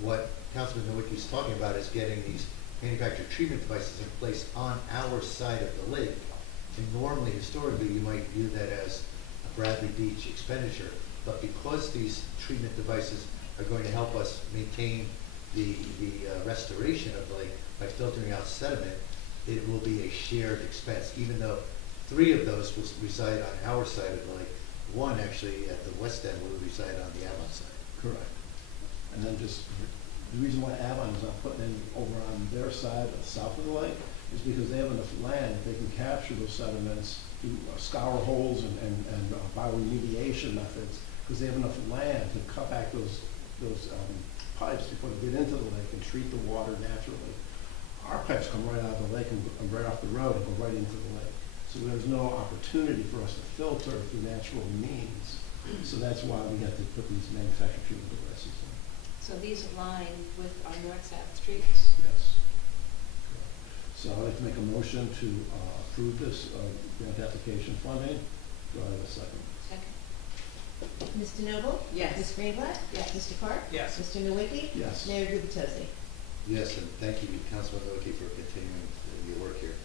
what Councilman Nowicki's talking about is getting these manufactured treatment devices in place on our side of the lake. And normally, historically, you might view that as a Bradley Beach expenditure, but because these treatment devices are going to help us maintain the restoration of the lake by filtering out sediment, it will be a shared expense, even though 3 of those will reside on our side of the lake. 1 actually at the west end will reside on the Avon side. Correct. And then just, the reason why Avon is not putting in over on their side, south of the lake, is because they have enough land, they can capture those sediments through scour holes and bioremediation methods, because they have enough land to cut back those pipes before they get into the lake and treat the water naturally. Our pipes come right out of the lake and right off the road and go right into the lake. So there's no opportunity for us to filter through natural means. So that's why we have to put these manufactured treatment devices in. So these align with our north-south streets? Yes. So I'd like to make a motion to approve this grant application funding. Do I have a second? Second. Ms. DeNoble? Yes. Ms. Greenblatt? Yes. Mr. Park? Yes. Mr. Nowicki? Yes. Mayor Gubatosi? Yes, and thank you, Councilman Nowicki, for continuing your work here.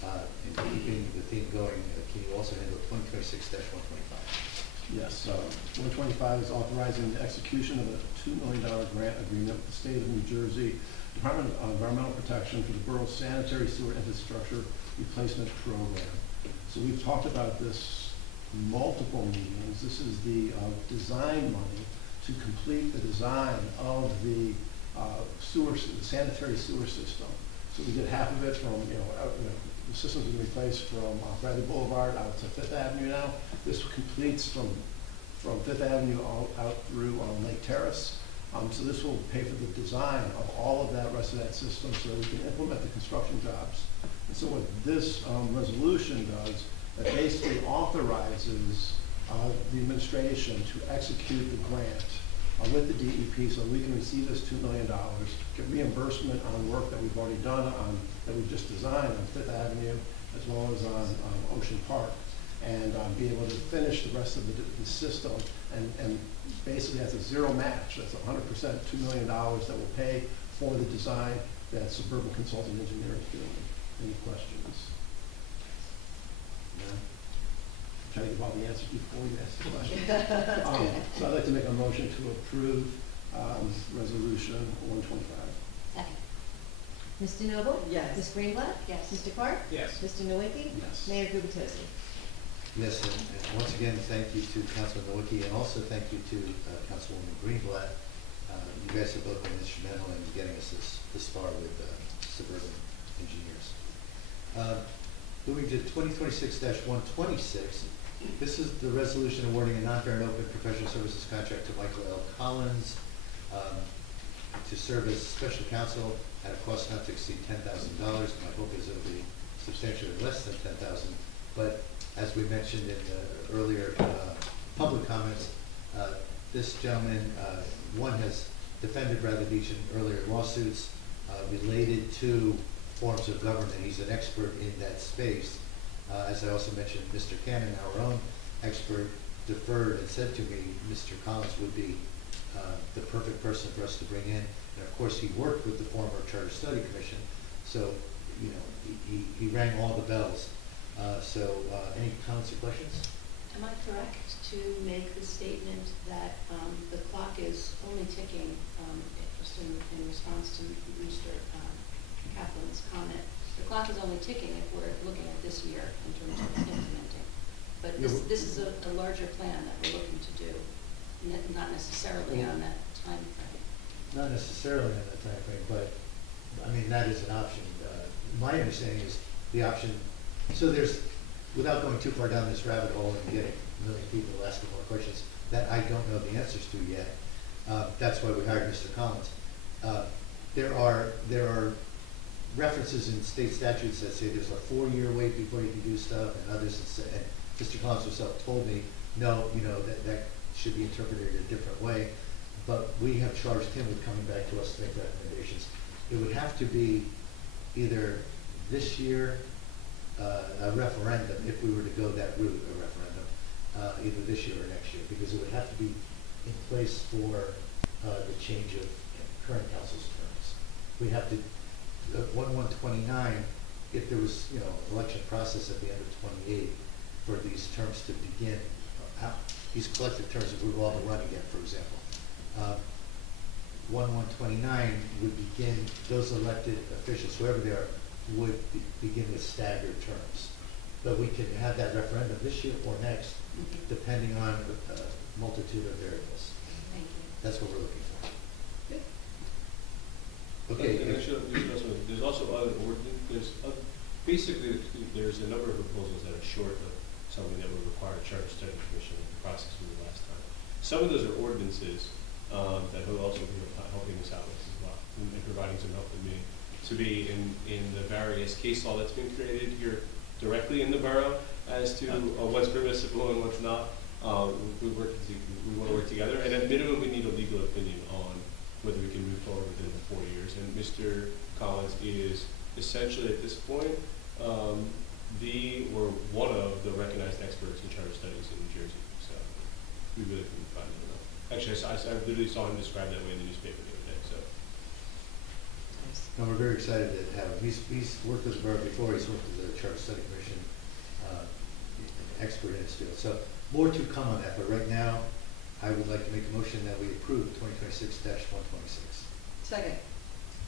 And keeping the theme going, can you also handle 2026-125? Yes, 125 is authorizing the execution of a $2 million grant agreement with the State of New Jersey Department of Environmental Protection for the borough's sanitary sewer infrastructure replacement program. So we've talked about this multiple meetings. This is the design money to complete the design of the the sanitary sewer system. So we did half of it from, the system's been replaced from Bradley Boulevard out to Fifth Avenue now. This completes from Fifth Avenue out through Lake Terrace. So this will pay for the design of all of that rest of that system so that we can implement the construction jobs. And so what this resolution does, it basically authorizes the administration to execute the grant with the DEP so we can receive this $2 million, get reimbursement on work that we've already done that we've just designed on Fifth Avenue as well as on Ocean Park, and be able to finish the rest of the system and basically that's a zero match. That's 100% $2 million that will pay for the design that Suburban Consulting Engineering is doing. Any questions? No? I'm trying to give all the answers before you ask the question. So I'd like to make a motion to approve resolution 125. Second. Ms. DeNoble? Yes. Ms. Greenblatt? Yes. Mr. Park? Yes. Mr. Nowicki? Yes. Mayor Gubatosi? Yes, and once again, thank you to Councilman Nowicki, and also thank you to Councilwoman Greenblatt. You guys have both been instrumental in getting us this far with Suburban Engineers. Moving to 2026-126, this is the resolution awarding a non-fair and open professional services contract to Michael L. Collins to serve as special counsel at a cost not to exceed $10,000. My hope is it'll be substantially less than $10,000, but as we mentioned in the earlier public comments, this gentleman, one has defended Bradley Beach in earlier lawsuits related to forms of government. He's an expert in that space. As I also mentioned, Mr. Cannon, our own expert, deferred and said to me, Mr. Collins would be the perfect person for us to bring in. And of course, he worked with the former Charter Study Commission, so he rang all the bells. Any comments or questions? Am I correct to make the statement that the clock is only ticking, just in response to Mr. Kaplan's comment, the clock is only ticking if we're looking at this year in terms of implementing. But this is a larger plan that we're looking to do, not necessarily on that time frame. Not necessarily on that time frame, but I mean, that is an option. My understanding is the option, so there's, without going too far down this rabbit hole and getting a million people asking more questions that I don't know the answers to yet, that's why we hired Mr. Collins. There are references in state statutes that say there's a 4-year wait before you can do stuff, and others that say, and Mr. Collins himself told me, no, that should be interpreted a different way, but we have charged him with coming back to us to make recommendations. It would have to be either this year, a referendum, if we were to go that route, a referendum, either this year or next year, because it would have to be in place for the change of current council's terms. We'd have to, 1/1/29, if there was, election process at the end of 28, for these terms to begin, these collective terms, if we were all to run again, for example. 1/1/29 would begin, those elected officials, whoever they are, would begin with staggered terms. But we can have that referendum this year or next, depending on a multitude of variables. Thank you. That's what we're looking for. And Okay, there's also other basically, there's a number of proposals that are short of something that would require a charter study commission like the process we did last time. Some of those are ordinances that will also be helping us out with as well, and providing some help to me to be in the various case law that's been created here directly in the borough as to what's permissible and what's not. We want to work together, and at minimum, we need a legal opinion on whether we can move forward within the 4 years. And Mr. Collins is essentially at this point one of the recognized experts in charter studies in New Jersey. So we really couldn't find him enough. Actually, I literally saw him described that way in the newspaper the other day. So. no, we're very excited to have him. He's worked with the borough before. He's worked with the Charter Study Commission, an expert in his field. So more to come on that. But right now, I would like to make a motion that we approve 2026-126. Second.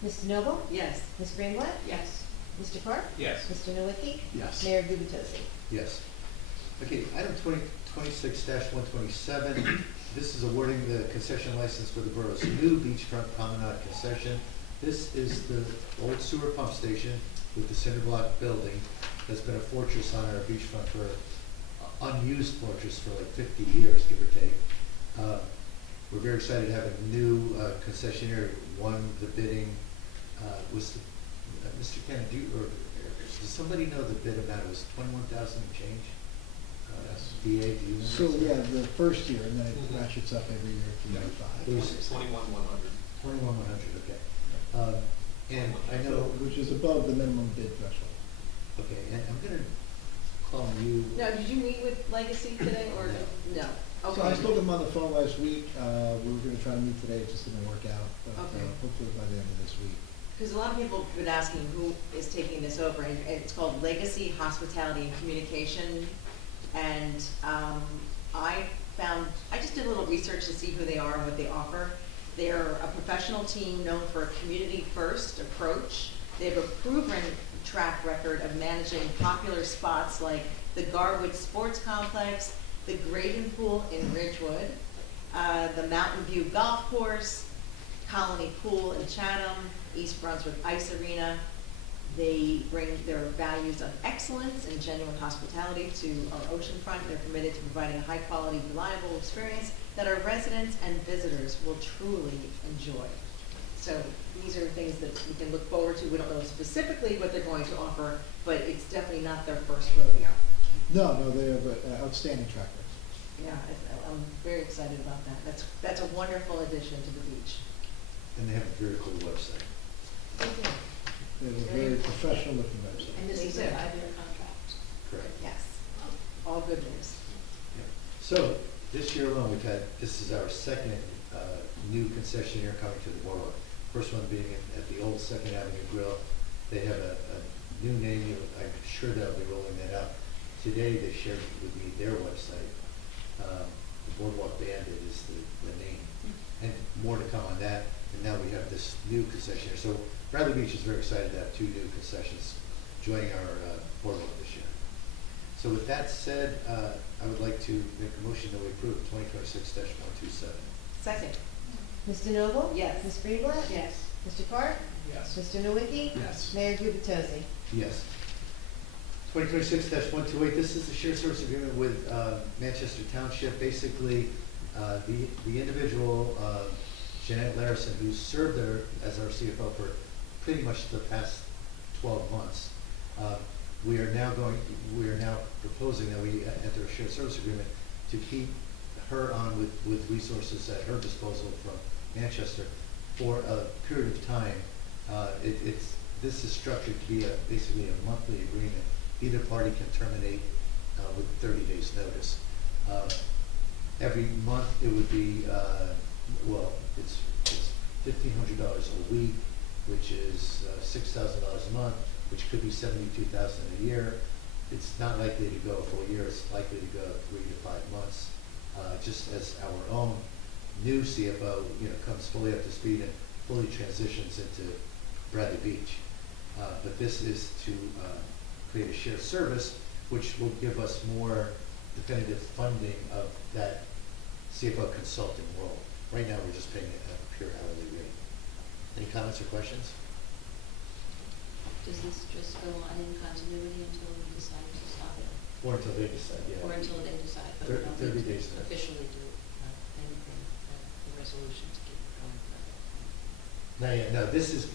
Ms. DeNoble? Yes. Ms. Greenblatt? Yes. Mr. Park? Yes. Mr. Nowicki? Yes. Mayor Gubatose? Yes. Okay, item 2026-127. This is awarding the concession license for the borough's new beachfront promenade concession. This is the old sewer pump station with the cinder block building that's been a fortress on our beachfront for, unused fortress for like 50 years, give or take. We're very excited to have a new concessionaire. Won the bidding. Mr. Kennedy, does somebody know the bid amount? It was 21,000 and change? Yes. DA, do you know? So, yeah, the first year, and then it ratchets up every year to Yeah. 5. It was 21,100. 21,100, okay. And I know, Which is above the minimum bid threshold. okay, and I'm gonna call you. Now, did you meet with Legacy today, or no? So I Okay. spoke to them on the phone last week. We were gonna try to meet today, it just didn't work out, but Okay. hopefully by the end of this week. Because a lot of people have been asking who is taking this over, and it's called Legacy Hospitality and Communication. And I just did a little research to see who they are and what they offer. They're a professional team known for a community-first approach. They have a proven track record of managing popular spots like the Garwood Sports Complex, the Graydon Pool in Ridgewood, the Mountain View Golf Course, Colony Pool in Chatham, East Brunswick Ice Arena. They bring their values of excellence and genuine hospitality to our oceanfront. They're committed to providing a high-quality, reliable experience that our residents and visitors will truly enjoy. So these are things that we can look forward to. We don't know specifically what they're going to offer, but it's definitely not their first rodeo. No, they have an outstanding track record. Yeah, I'm very excited about that. That's a wonderful addition to the beach. And they have a very cool website. They have a very professional looking website. And this is a They do. 5-year contract. Correct. Yes, all good news. Yeah. So, this year alone, this is our second new concessionaire coming to the boardwalk. First one being at the old Second Avenue Grill. They have a new name. I'm sure they'll be rolling that out. Today, they shared with me their website. The Boardwalk Bandit is the name. And more to come on that. And now we have this new concessionaire. So Bradley Beach is very excited to have two new concessions joining our boardwalk this year. So with that said, I would like to make a motion that we approve 2026-127. Second. Ms. DeNoble? Yes. Ms. Greenblatt? Yes. Mr. Park? Yes. Mr. Nowicki? Yes. Mayor Gubatose? Yes. 2026-128, this is the shared service agreement with Manchester Township. Basically, the individual, Jeanette Larison, who served there as our CFO for pretty much the past 12 months, we are now proposing that we enter a shared service agreement to keep her on with resources at her disposal from Manchester for a period of time. This is structured to be basically a monthly agreement. Either party can terminate with 30 days notice. Every month it would be, it's $1,500 a week, which is $6,000 a month, which could be $72,000 a year. It's not likely to go a full year. It's likely to go 3 to 5 months. Just as our own new CFO, comes fully up to speed and fully transitions into Bradley Beach. But this is to create a shared service, which will give us more definitive funding of that CFO consulting role. Right now, we're just paying a pure hourly rate. Any comments or questions? Does this just go on in continuity until we decide to stop it? Or until they decide, yeah. Or until they decide, but we don't 30 need to days. officially do anything, the resolution to keep it going forever? No, yeah, no, this is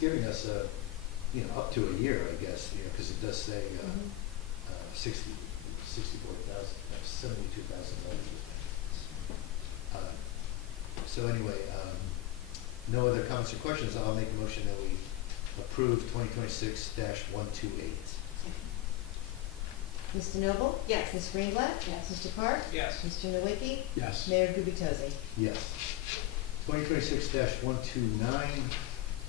giving us a, up to a year, I guess, because it does say, Mhm. 64,000, that's $72,000. So anyway, no other comments or questions, I'll make a motion that we approve 2026-128. Mr. Noble? Yes. Ms. Greenblatt? Yes. Mr. Park? Yes. Mr. Nowicki? Yes. Mayor Gubitosi? Yes. 2026-129,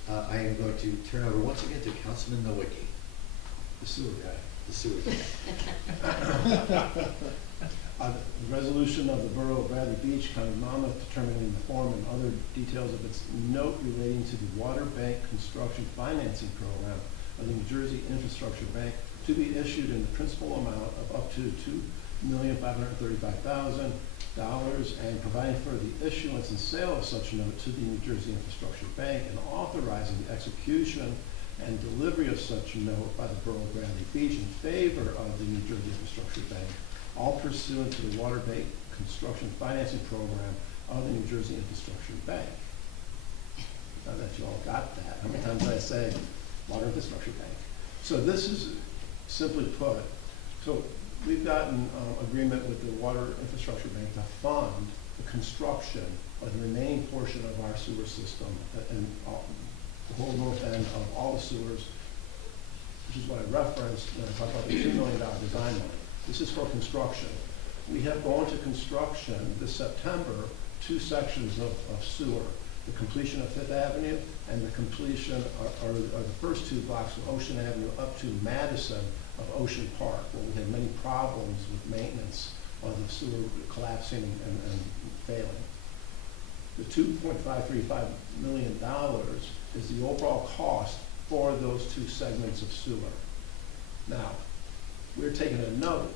I am going to turn over once again to Councilman Nowicki, The sewer guy. the sewer guy. The resolution of the Borough of Bradley Beach, County of Monmouth, determining the form and other details of its note relating to the Water Bank Construction Financing Program of the New Jersey Infrastructure Bank to be issued in the principal amount of up to $2,535,000 and providing for the issuance and sale of such note to the New Jersey Infrastructure Bank and authorizing the execution and delivery of such note by the Borough of Bradley Beach in favor of the New Jersey Infrastructure Bank, all pursuant to the Water Bank Construction Financing Program of the New Jersey Infrastructure Bank. Now that you all got that, how many times did I say Water Infrastructure Bank? So this is simply put, so we've gotten agreement with the Water Infrastructure Bank to fund the construction of the remaining portion of our sewer system and the whole north end of all the sewers, which is what I referenced when I talked about the $2 million design money. This is for construction. We have gone to construction this September, 2 sections of sewer, the completion of Fifth Avenue and the completion or the first 2 blocks of Ocean Avenue up to Madison of Ocean Park, where we had many problems with maintenance of the sewer collapsing and failing. The $2.535 million is the overall cost for those 2 segments of sewer. Now, we're taking a note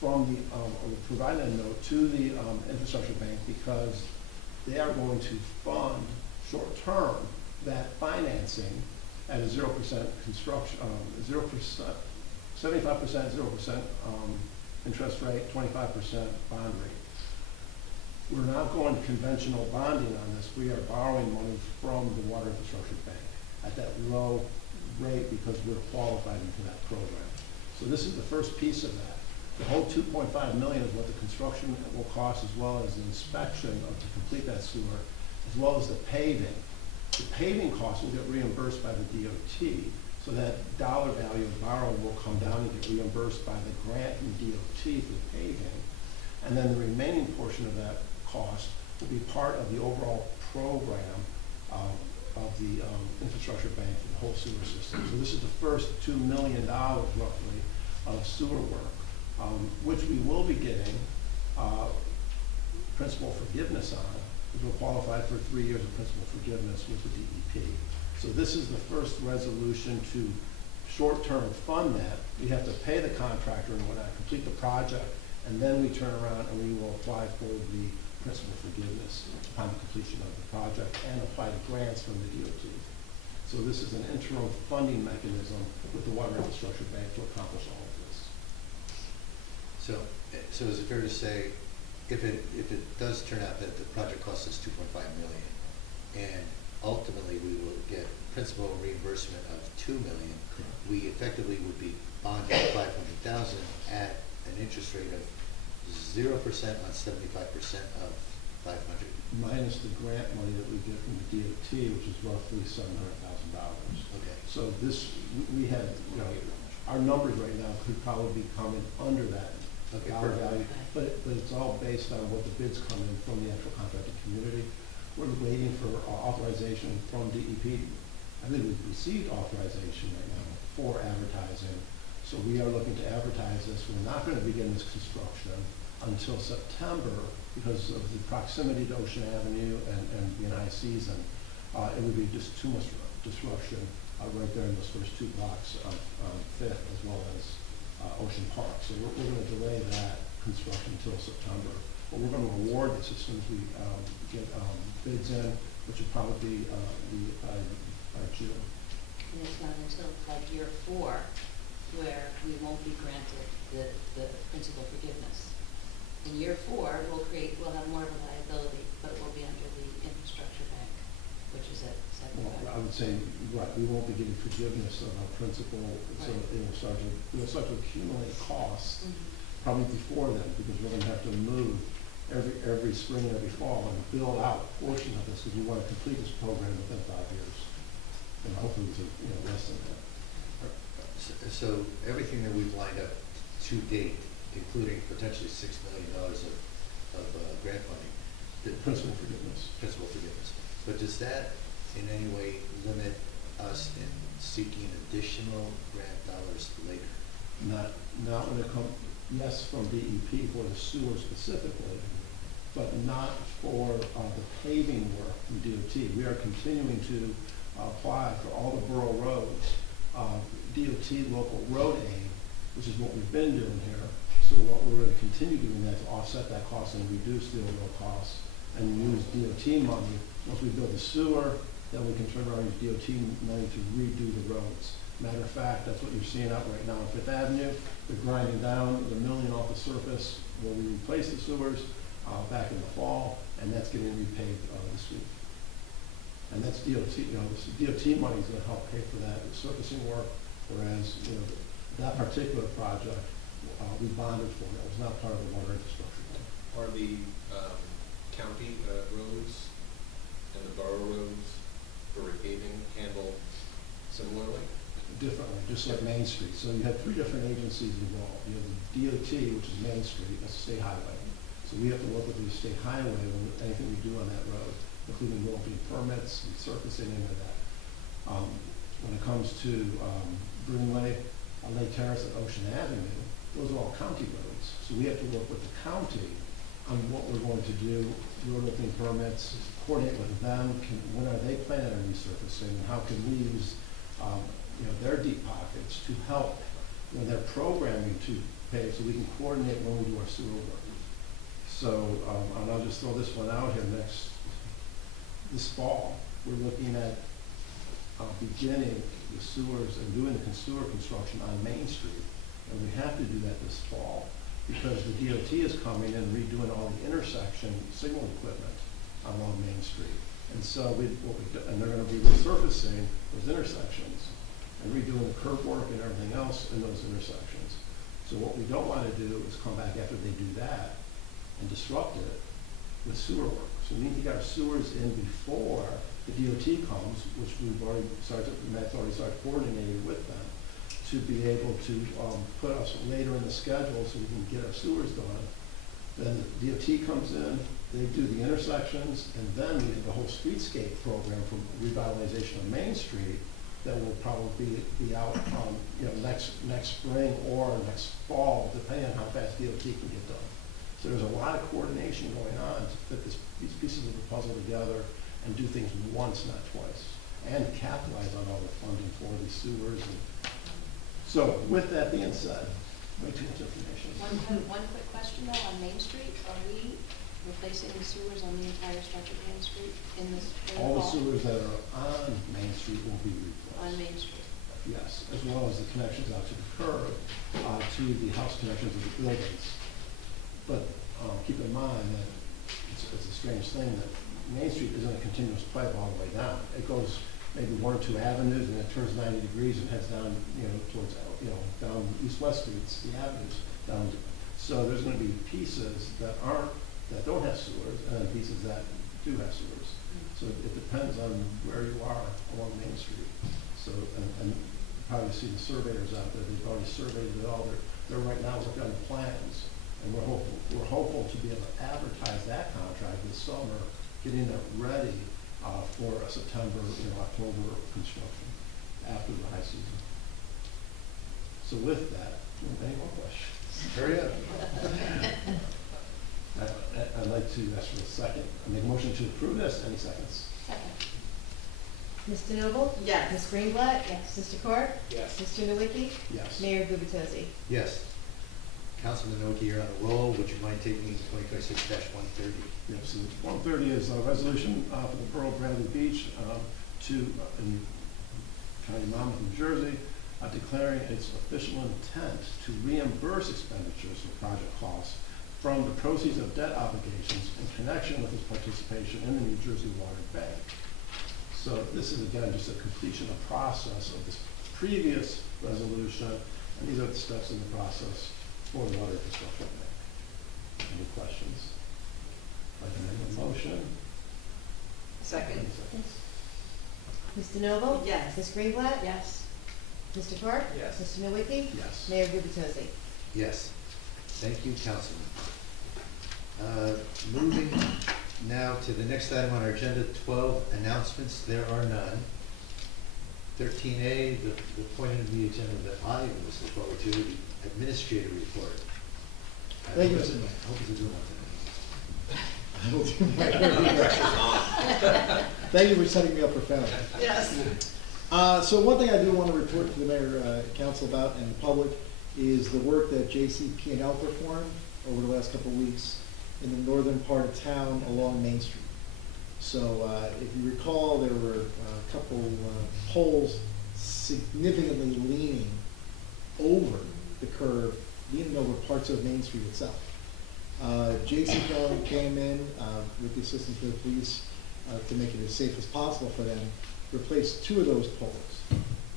from the, or providing a note to the infrastructure bank because they are going to fund short-term that financing at a 0% construction, 0%, 75%, 0% interest rate, 25% bond rate. We're not going conventional bonding on this. We are borrowing money from the Water Infrastructure Bank at that low rate because we're qualified into that program. So this is the first piece of that. The whole $2.5 million is what the construction will cost, as well as the inspection to complete that sewer, as well as the paving. The paving costs will get reimbursed by the DOT, so that dollar value of borrowing will come down and get reimbursed by the grant from DOT for the paving. And then the remaining portion of that cost will be part of the overall program of the infrastructure bank for the whole sewer system. So this is the first $2 million roughly of sewer work, which we will be getting principal forgiveness on, because we're qualified for 3 years of principal forgiveness with the DEP. So this is the first resolution to short-term fund that. We have to pay the contractor and whatnot, complete the project, and then we turn around and we will apply for the principal forgiveness upon the completion of the project and apply to grants from the DOT. So this is an interim funding mechanism with the Water Infrastructure Bank to accomplish all of this. So is it fair to say, if it does turn out that the project costs us $2.5 million, and ultimately we will get principal reimbursement of $2 million, we effectively would be bonding $500,000 at an interest rate of 0% on 75% of 500. Minus the grant money that we get from the DOT, which is roughly $700,000. Okay. So this, we had, our numbers right now could probably be coming under that dollar value, but it's all based on what the bids come in from the actual contracting community. We're waiting for authorization from DEP. I think we've received authorization right now for advertising. So we are looking to advertise this. We're not going to begin this construction until September because of the proximity to Ocean Avenue and being high season. It would be just too much disruption right there in those first two blocks of Fifth as well as Ocean Park. So we're gonna delay that construction until September. But we're gonna award this as soon as we get bids in, which will probably be by June. And it's not until like year 4 where we won't be granted the principal forgiveness. In year 4, we'll have more of a liability, but it will be under the infrastructure bank, which is at Well, 75. I would say, right, we won't be getting forgiveness of our principal, so Right. it will start to accumulate costs Mhm. probably before then, because we're gonna have to move every spring and every fall and build out a portion of this, because we wanna complete this program within 5 years. And hopefully to, less than that. So everything that we've lined up to date, including potentially $6 million of grant funding, the Principal forgiveness. principal forgiveness. But does that in any way limit us in seeking additional grant dollars later? Not when it comes, yes, from DEP for the sewer specifically, but not for the paving work from DOT. We are continuing to apply for all the borough roads, DOT local road aid, which is what we've been doing here. So what we're going to continue doing that to offset that cost and reduce the overall costs and use DOT money. Once we build the sewer, then we can turn around and use DOT money to redo the roads. Matter of fact, that's what you're seeing out right now on Fifth Avenue. They're grinding down the milling off the surface where we replaced the sewers back in the fall, and that's getting repaid this week. And that's DOT, this DOT money is gonna help pay for that surfacing work, whereas, that particular project, we bonded for, that was not part of the water infrastructure plan. Are the county roads and the borough roads for repaving handled similarly? Differently, just like Main Street. So you have 3 different agencies involved. You have the DOT, which is Main Street, that's a state highway. So we have to work with the state highway when anything we do on that road, including building permits, resurfacing, any of that. When it comes to Greenway, Lake Terrace, and Ocean Avenue, those are all county roads. So we have to work with the county on what we're going to do, road opening permits, coordinate with them, when are they planning on resurfacing, and how can we use their deep pockets to help their programming to pay, so we can coordinate when we do our sewer work. So, and I'll just throw this one out here this fall, we're looking at beginning the sewers and doing the sewer construction on Main Street. And we have to do that this fall because the DOT is coming and redoing all the intersection signal equipment along Main Street. And so and they're gonna be resurfacing those intersections and redoing the curb work and everything else in those intersections. So what we don't wanna do is come back after they do that and disrupt it with sewer work. So we need to get our sewers in before the DOT comes, which Matt's already started coordinating with them to be able to put us later in the schedule so we can get our sewers done. Then the DOT comes in, they do the intersections, and then we have the whole streetscape program for revitalization of Main Street that will probably be out next spring or next fall, depending on how fast DOT can get done. So there's a lot of coordination going on to put these pieces of the puzzle together and do things once, not twice, and capitalize on all the funding for these sewers. So with that being said, way too much information. One quick question though, on Main Street, are we replacing the sewers on the entire stretch of Main Street in this fall? All the sewers that are on Main Street will be replaced. On Main Street. Yes, as well as the connections out to the curb, to the house connections of the buildings. But keep in mind that it's a strange thing that Main Street isn't a continuous pipe all the way down. It goes maybe 1 or 2 avenues and it turns 90 degrees and heads down, towards, down east-west streets, the avenues down. So there's going to be pieces that don't have sewers and then pieces that do have sewers. So it depends on where you are along Main Street. So, and you probably see the surveyors out there, they've already surveyed it all. They're right now working on the plans. And we're hopeful to be able to advertise that contract this summer, getting it ready for a September, October construction after the high season. So with that, any more questions? Hurry up. I'd like to ask for a second. I make a motion to approve this. Any seconds? Second. Ms. DeNoble? Yes. Ms. Greenblatt? Yes. Mr. Carr? Yes. Mr. Nowicki? Yes. Mayor Gubatosi? Yes. Councilman Noakey, you're on the roll. Would you mind taking 2026-130? Yes, and 130 is a resolution for the Borough of Bradley Beach in County of Monmouth, New Jersey, declaring its official intent to reimburse expenditures for project costs from the proceeds of debt obligations in connection with its participation in the New Jersey Water Bank. So this is again just a completion of process of this previous resolution, and these are the steps in the process for the Water Infrastructure Bank. Any questions? I can make a motion. Second. Ms. DeNoble? Yes. Ms. Greenblatt? Yes. Mr. Carr? Yes. Mr. Nowicki? Yes. Mayor Gubatosi? Yes. Thank you, Councilman. Moving now to the next item on our agenda, 12 announcements. There are none. 13A, the point of the agenda that I was looking forward to, the administrator report. Thank you, Mr. Mayor. I hope he's doing one today. I will do my very best. Thank you for setting me up for failure. Yes. So one thing I do want to report to the mayor, council about and the public is the work that JCP&L performed over the last couple of weeks in the northern part of town along Main Street. So if you recall, there were a couple poles significantly leaning over the curve, leaning over parts of Main Street itself. JCP&L came in with the assistance of the police to make it as safe as possible for them, replaced 2 of those poles.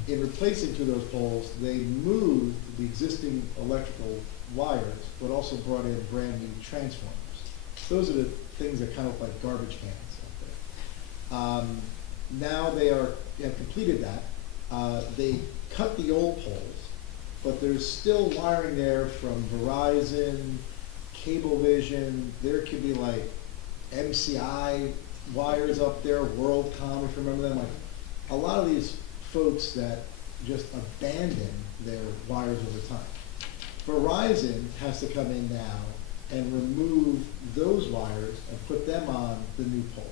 In replacing 2 of those poles, they moved the existing electrical wires, but also brought in brand new transformers. Those are the things that kind of look like garbage cans up there. Now they have completed that. They cut the old poles, but there's still wiring there from Verizon, Cablevision. There could be like MCI wires up there, WorldCom, if you remember them. Like a lot of these folks that just abandon their wires over time. Verizon has to come in now and remove those wires and put them on the new pole.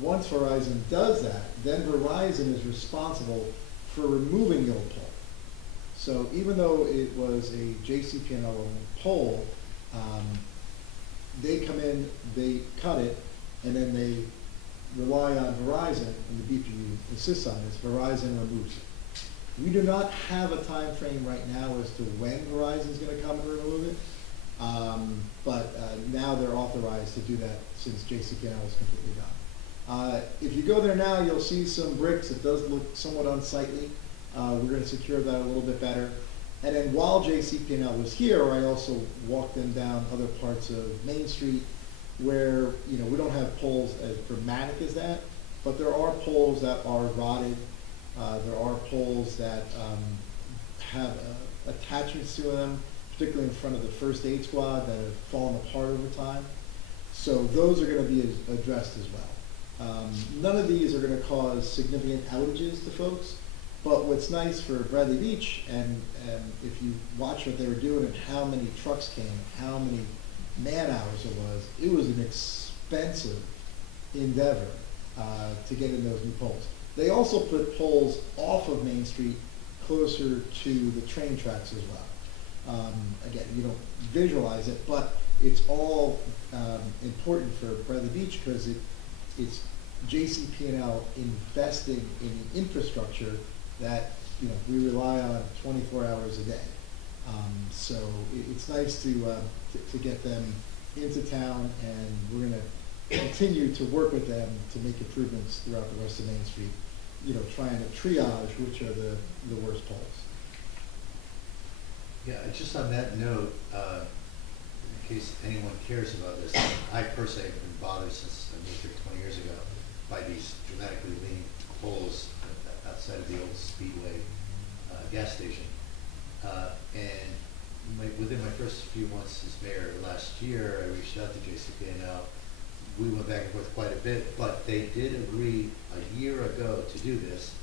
Once Verizon does that, then Verizon is responsible for removing the old pole. So even though it was a JCP&L pole, they come in, they cut it, and then they rely on Verizon, and the BPU insists on this, Verizon removes it. We do not have a time frame right now as to when Verizon is going to come and remove it, but now they're authorized to do that since JCP&L is completely done. If you go there now, you'll see some bricks. It does look somewhat unsightly. We're going to secure that a little bit better. And then while JCP&L was here, I also walked them down other parts of Main Street where, you know, we don't have poles as dramatic as that, but there are poles that are rotted. There are poles that have attachments to them, particularly in front of the first aid squad, that have fallen apart over time. So those are going to be addressed as well. None of these are going to cause significant outages to folks, but what's nice for Bradley Beach, and if you watch what they were doing and how many trucks came, how many man hours it was an expensive endeavor to get in those new poles. They also put poles off of Main Street closer to the train tracks as well. Again, you don't visualize it, but it's all important for Bradley Beach because it's JCP&L investing in the infrastructure that, you know, we rely on 24 hours a day. So it's nice to get them into town, and we're going to continue to work with them to make improvements throughout the rest of Main Street, you know, trying to triage which are the worst poles. Yeah, just on that note, in case anyone cares about this, I personally have been bothered since I moved here 20 years ago by these dramatically leaning poles outside of the old Speedway gas station. And within my first few months as mayor last year, I reached out to JCP&L. We went back and forth quite a bit, but they did agree a year ago to do this,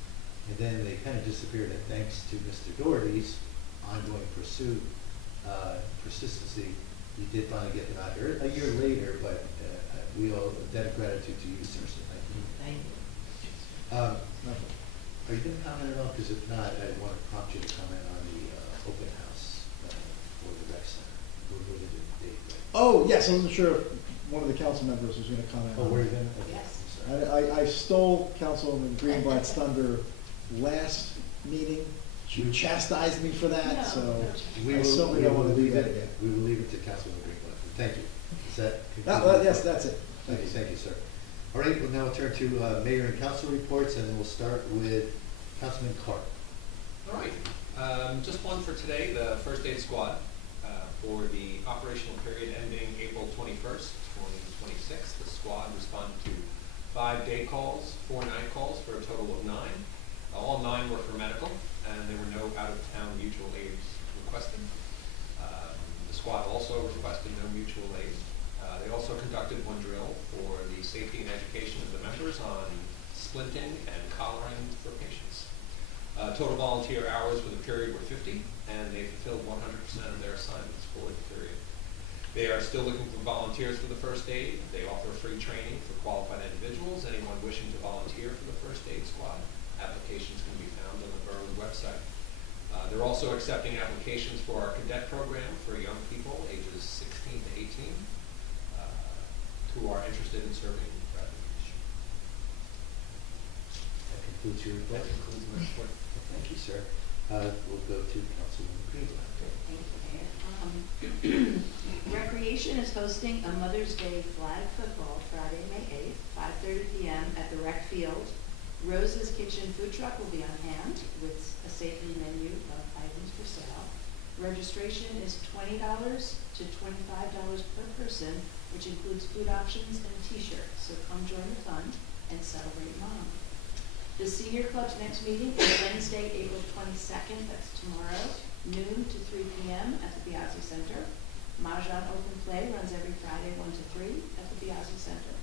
and then they kind of disappeared. And thanks to Mr. Doherty's ongoing pursuit, persistency, he did finally get them out here a year later, but we owe a debt of gratitude to you, sir, so thank you. Thank you. Nothing. Are you gonna comment at all? Because if not, I want to prompt you to comment on the open house for the rec center. We're moving to the date, right? Oh, yes, I wasn't sure if one of the council members was gonna comment. Oh, on were it. you gonna? Okay, Yes. I'm sorry. I stole Councilwoman Greenblatt's thunder last meeting. She chastised me for that, No, so We I will, certainly we don't will wanna do leave that it, again. we will leave it to Councilman Greenblatt. Thank you. Is that? Yes, that's it. Thank you, sir. All right, we'll now turn to mayor and council reports, and we'll start with Councilman Clark. All right, just one for today, the first aid squad, for the operational period ending April 21st, 2026. The squad responded to 5 day calls, 4 night calls for a total of 9. All 9 were for medical, and there were no out-of-town mutual aids requested. The squad also requested no mutual aid. They also conducted one drill for the safety and education of the members on splinting and collaring for patients. Total volunteer hours for the period were 50, and they fulfilled 100% of their assignments for the period. They are still looking for volunteers for the first aid. They offer free training for qualified individuals. Anyone wishing to volunteer for the first aid squad, applications can be found on the borough website. They're also accepting applications for our cadet program for young people ages 16 to 18 who are interested in serving Bradley Beach. That concludes your report. That concludes my report. Thank you, sir. We'll go to Councilwoman Greenblatt. Thank you, Mayor. Recreation is hosting a Mother's Day flag football Friday, May 8th, 5:30 p.m. at the rec field. Rose's Kitchen food truck will be on hand with a savory menu of items for sale. Registration is $20 to $25 per person, which includes food options and a t-shirt. So come join the fun and celebrate Mom. The Senior Club's next meeting is Wednesday, April 22nd, that's tomorrow, noon to 3 p.m. at the Piazza Center. Mahjong Open Play runs every Friday 1 to 3 at the Piazza Center.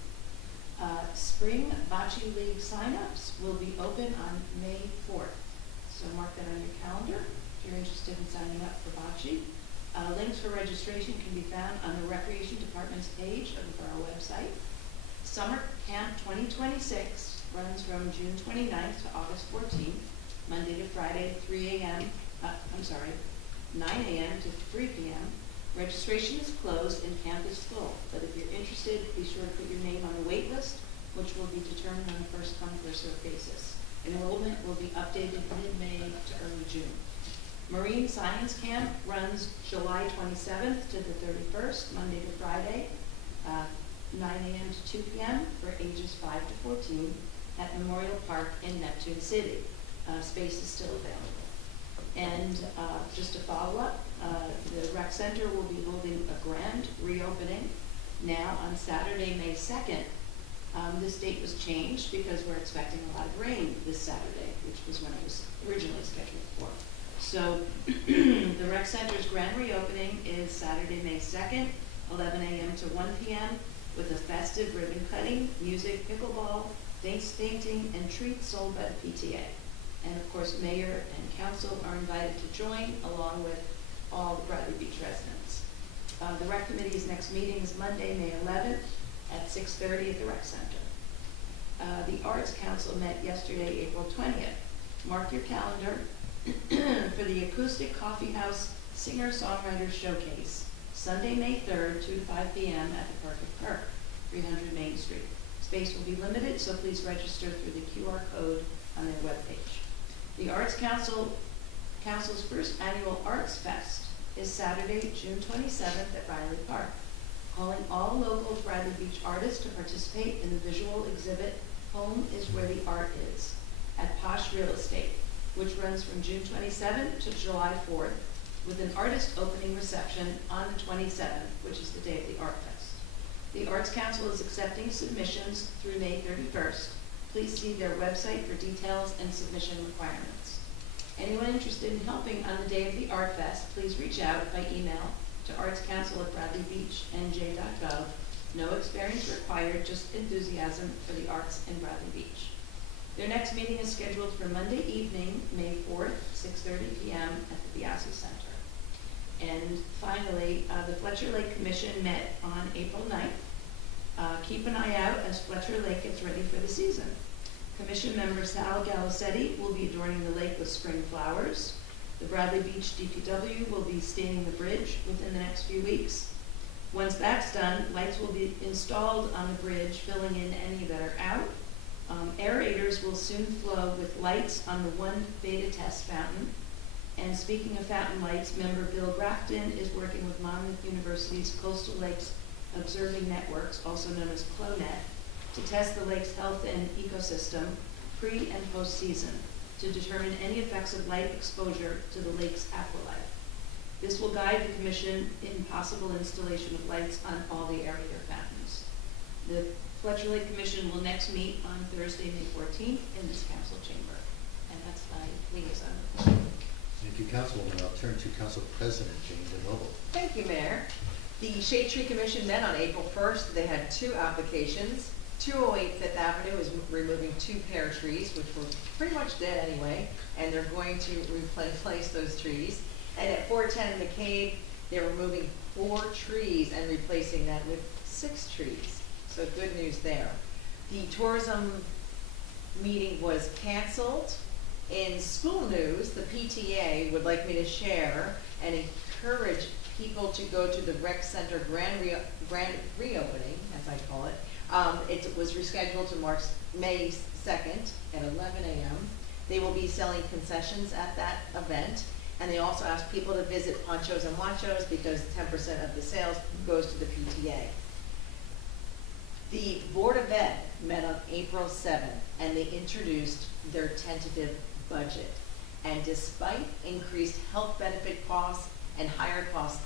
Spring Bocce League signups will be open on May 4th. So mark that on your calendar if you're interested in signing up for bocce. Links for registration can be found on the Recreation Department's page of the borough website. Summer Camp 2026 runs from June 29th to August 14th, Monday to Friday, 9 a.m. to 3 p.m. Registration is closed and camp is full, but if you're interested, be sure to put your name on the wait list, which will be determined on a first-come, first-served basis. Enrollment will be updated mid-May to early June. Marine Science Camp runs July 27th to the 31st, Monday to Friday, 9 a.m. to 2 p.m. for ages 5 to 14 at Memorial Park in Neptune City. Space is still available. And just to follow up, the rec center will be holding a grand reopening now on Saturday, May 2nd. This date was changed because we're expecting a lot of rain this Saturday, which was when it was originally scheduled for. So the rec center's grand reopening is Saturday, May 2nd, 11 a.m. to 1 p.m. with a festive ribbon cutting, music, pickleball, face painting, and treats sold by the PTA. And of course, mayor and council are invited to join along with all the Bradley Beach residents. The rec committee's next meeting is Monday, May 11th at 6:30 at the rec center. The Arts Council met yesterday, April 20th. Mark your calendar for the Acoustic Coffee House Singer-Songwriter Showcase, Sunday, May 3rd, 2 to 5 p.m. at the Perfect Perk, 300 Main Street. Space will be limited, so please register through the QR code on their webpage. The Arts Council's first annual Arts Fest is Saturday, June 27th at Riley Park, calling all local Bradley Beach artists to participate in the visual exhibit Home is Where the Art Is at Posh Real Estate, which runs from June 27th to July 4th with an artist opening reception on the 27th, which is the day of the Art Fest. The Arts Council is accepting submissions through May 31st. Please see their website for details and submission requirements. Anyone interested in helping on the day of the Art Fest, please reach out by email to artscouncil@bradleybeachnj.gov. No experience required, just enthusiasm for the arts in Bradley Beach. Their next meeting is scheduled for Monday evening, May 4th, 6:30 p.m. at the Piazza Center. And finally, the Fletcher Lake Commission met on April 9th. Keep an eye out as Fletcher Lake gets ready for the season. Commission member Sal Galicetti will be adorning the lake with spring flowers. The Bradley Beach DPW will be staining the bridge within the next few weeks. Once that's done, lights will be installed on the bridge, filling in any that are out. Aerators will soon flow with lights on the one beta test fountain. And speaking of fountain lights, member Bill Grafton is working with Monmouth University's Coastal Lakes Observing Networks, also known as CLONET, to test the lake's health and ecosystem pre- and post-season to determine any effects of light exposure to the lake's aqualife. This will guide the commission in possible installation of lights on all the aerator fountains. The Fletcher Lake Commission will next meet on Thursday, May 14th in this council chamber. And that's my liaison report. Thank you, Councilwoman. I'll turn to Council President Jane DeNoble. Thank you, Mayor. The Shade Tree Commission met on April 1st. They had two applications. 208 Fifth Avenue is removing two pear trees, which were pretty much dead anyway, and they're going to replace those trees. And at 410 McCabe, they're removing 4 trees and replacing that with 6 trees. So good news there. The tourism meeting was canceled. In school news, the PTA would like me to share and encourage people to go to the rec center grand reopening, as I call it. It was rescheduled to May 2nd at 11 a.m. They will be selling concessions at that event, and they also ask people to visit Ponchos and Wanchos because 10% of the sales goes to the PTA. The Board of Ed met on April 7th, and they introduced their tentative budget. And despite increased health benefit costs and higher costs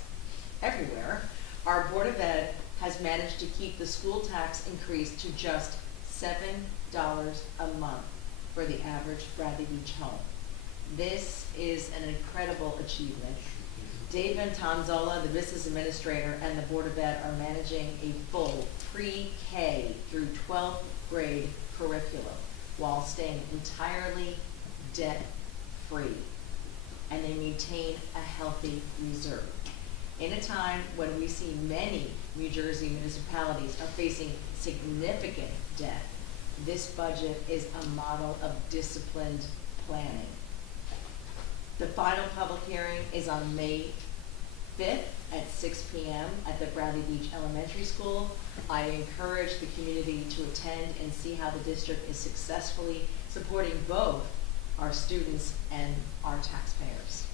everywhere, our Board of Ed has managed to keep the school tax increase to just $7 a month for the average Bradley Beach home. This is an incredible achievement. Dave Antonzola, the business administrator, and the Board of Ed are managing a full pre-K through 12th grade curriculum while staying entirely debt-free, and they maintain a healthy reserve. In a time when we see many New Jersey municipalities are facing significant debt, this budget is a model of disciplined planning. The final public hearing is on May 5th at 6 p.m. at the Bradley Beach Elementary School. I encourage the community to attend and see how the district is successfully supporting both our students and our taxpayers.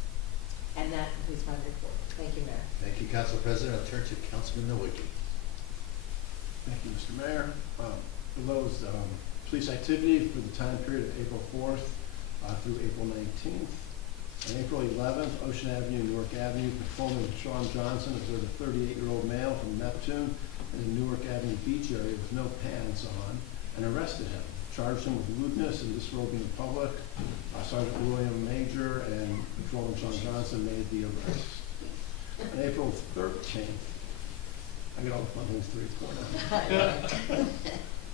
And that concludes my report. Thank you, Mayor. Thank you, Council President. I'll turn to Councilman Nowicki. Thank you, Mr. Mayor. Below is police activity for the time period of April 4th through April 19th. On April 11th, Ocean Avenue, Newark Avenue, patrolman Sean Johnson observed a 38-year-old male from Neptune in the Newark Avenue beach area with no pants on and arrested him. Charged him with lewdness and disrobing in public. Sergeant William Major and patrolman Sean Johnson made the arrest. On April 13th, I get all the fun things to report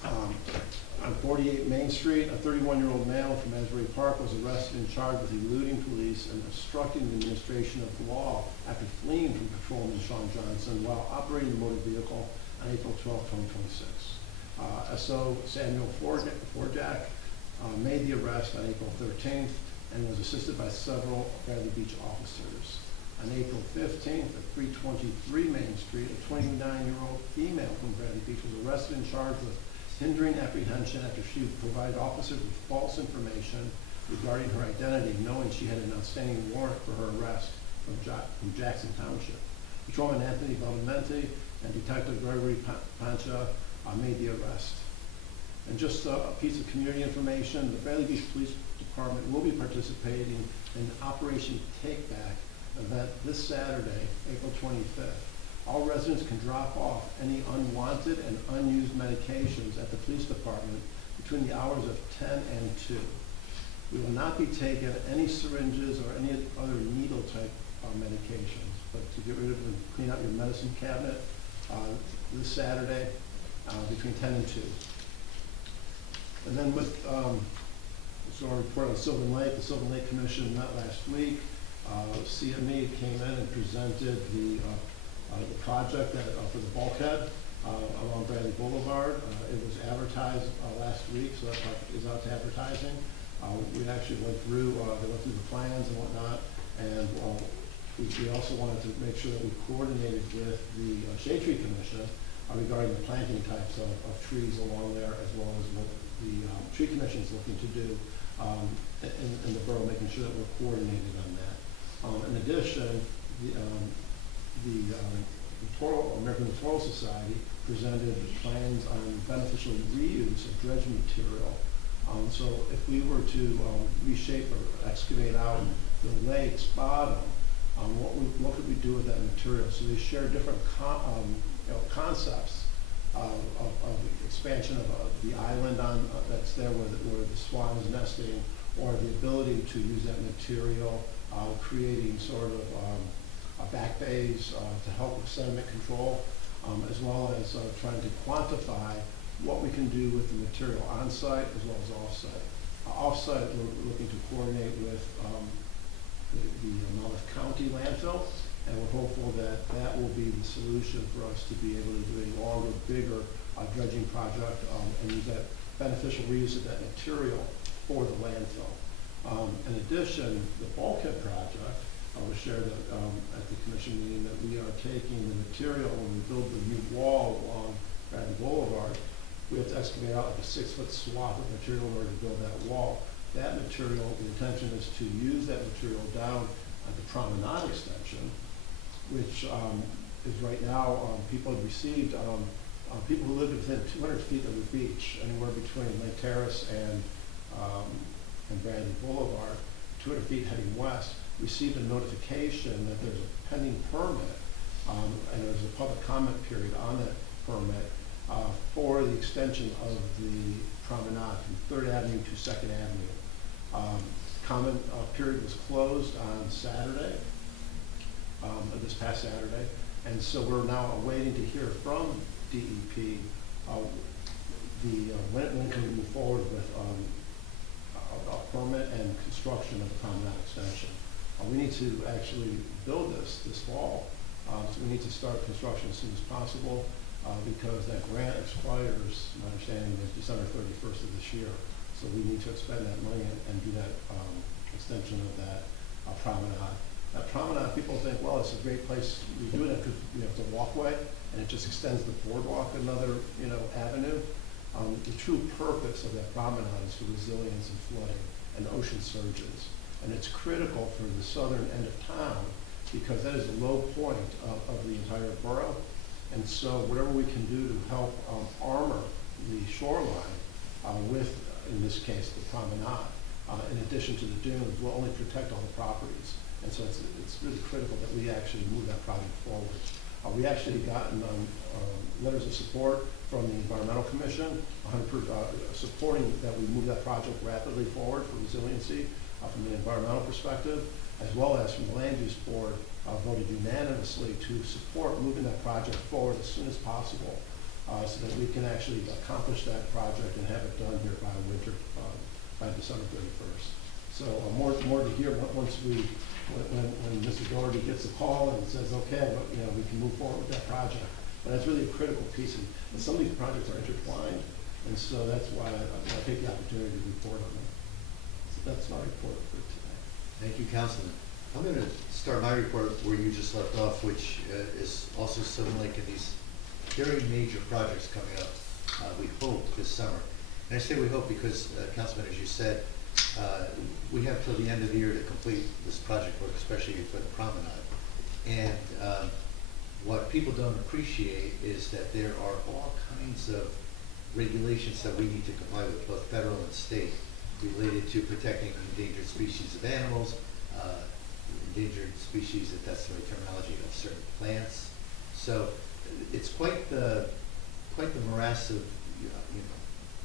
now. On 48 Main Street, a 31-year-old male from Asbury Park was arrested and charged with eluding police and obstructing the administration of the law after fleeing from patrolman Sean Johnson while operating the motor vehicle on April 12, 2026. SO Samuel Forjak made the arrest on April 13th and was assisted by several Bradley Beach officers. On April 15th at 323 Main Street, a 29-year-old female from Bradley Beach was arrested and charged with hindering apprehension after she provided officers with false information regarding her identity, knowing she had an outstanding warrant for her arrest from Jackson Township. Patrolman Anthony Baldamenti and Detective Gregory Pancha made the arrest. And just a piece of community information, the Bradley Beach Police Department will be participating in Operation Takeback event this Saturday, April 25th. All residents can drop off any unwanted and unused medications at the police department between the hours of 10 and 2. We will not be taking any syringes or any other needle type medications, but to get rid of and clean out your medicine cabinet this Saturday between 10 and 2. And then with, so our report on Sylvan Lake, the Sylvan Lake Commission met last week. CME came in and presented the project for the bulkhead. along Bradley Boulevard. It was advertised last week, so that project is out to advertising. We actually went through, they went through the plans and whatnot, and we also wanted to make sure that we coordinated with the Shade Tree Commission regarding the planting types of trees along there, as well as what the Tree Commission is looking to do in the borough, making sure that we're coordinated on that. In addition, the American Littoral Society presented plans on beneficial reuse of dredge material. So if we were to reshape or excavate out the lake's bottom, what could we do with that material? So they share different concepts of expansion of the island that's there where the swan is nesting, or the ability to use that material, creating sort of back bays to help with sediment control, as well as trying to quantify what we can do with the material on-site as well as off-site. Off-site, we're looking to coordinate with the Monmouth County landfill, and we're hopeful that that will be the solution for us to be able to do a longer, bigger dredging project and use that beneficial reuse of that material for the landfill. In addition, the bulkhead project, was shared at the commission meeting that we are taking the material when we build the new wall along Bradley Boulevard. We have to excavate out like a 6-foot swath of material in order to build that wall. That material, the intention is to use that material down at the promenade extension, which is right now, people have received, people who live within 200 feet of the beach, anywhere between Lake Terrace and Bradley Boulevard, 200 feet heading west, received a notification that there's a pending permit, and there's a public comment period on that permit for the extension of the promenade from 3rd Avenue to 2nd Avenue. Comment period was closed on Saturday, this past Saturday, and so we're now waiting to hear from DEP when can we move forward with a permit and construction of the promenade extension. We need to actually build this fall, so we need to start construction as soon as possible. Because that grant expires, my understanding is December 31st of this year. So we need to expend that money and do that extension of that promenade. That promenade, people think, well, it's a great place. We do it because it's a walkway, and it just extends the boardwalk another avenue. The true purpose of that promenade is for resilience and flooding and ocean surges. And it's critical for the southern end of town because that is the low point of the entire borough. And so whatever we can do to help armor the shoreline with, in this case, the promenade, in addition to the dunes, will only protect all the properties. And so it's really critical that we actually move that project forward. We actually gotten letters of support from the Environmental Commission, supporting that we move that project rapidly forward for resiliency from an environmental perspective, as well as from the Land Use Board, voted unanimously to support moving that project forward as soon as possible, so that we can actually accomplish that project and have it done here by winter, by December 31st. So more to hear when Mr. Doherty gets a call and says, okay, but, we can move forward with that project. But that's really a critical piece, and some of these projects are intertwined, and so that's why I take the opportunity to report on them. So that's my report for today. Thank you, Councilman. I'm going to start my report where you just left off, which is also similar in these very major projects coming up, we hope, this summer. And I say we hope because, Councilman, as you said, we have till the end of the year to complete this project work, especially for the promenade. And what people don't appreciate is that there are all kinds of regulations that we need to comply with, both federal and state, related to protecting endangered species of animals, endangered species, if that's the right terminology, of certain plants. So it's quite the morass of,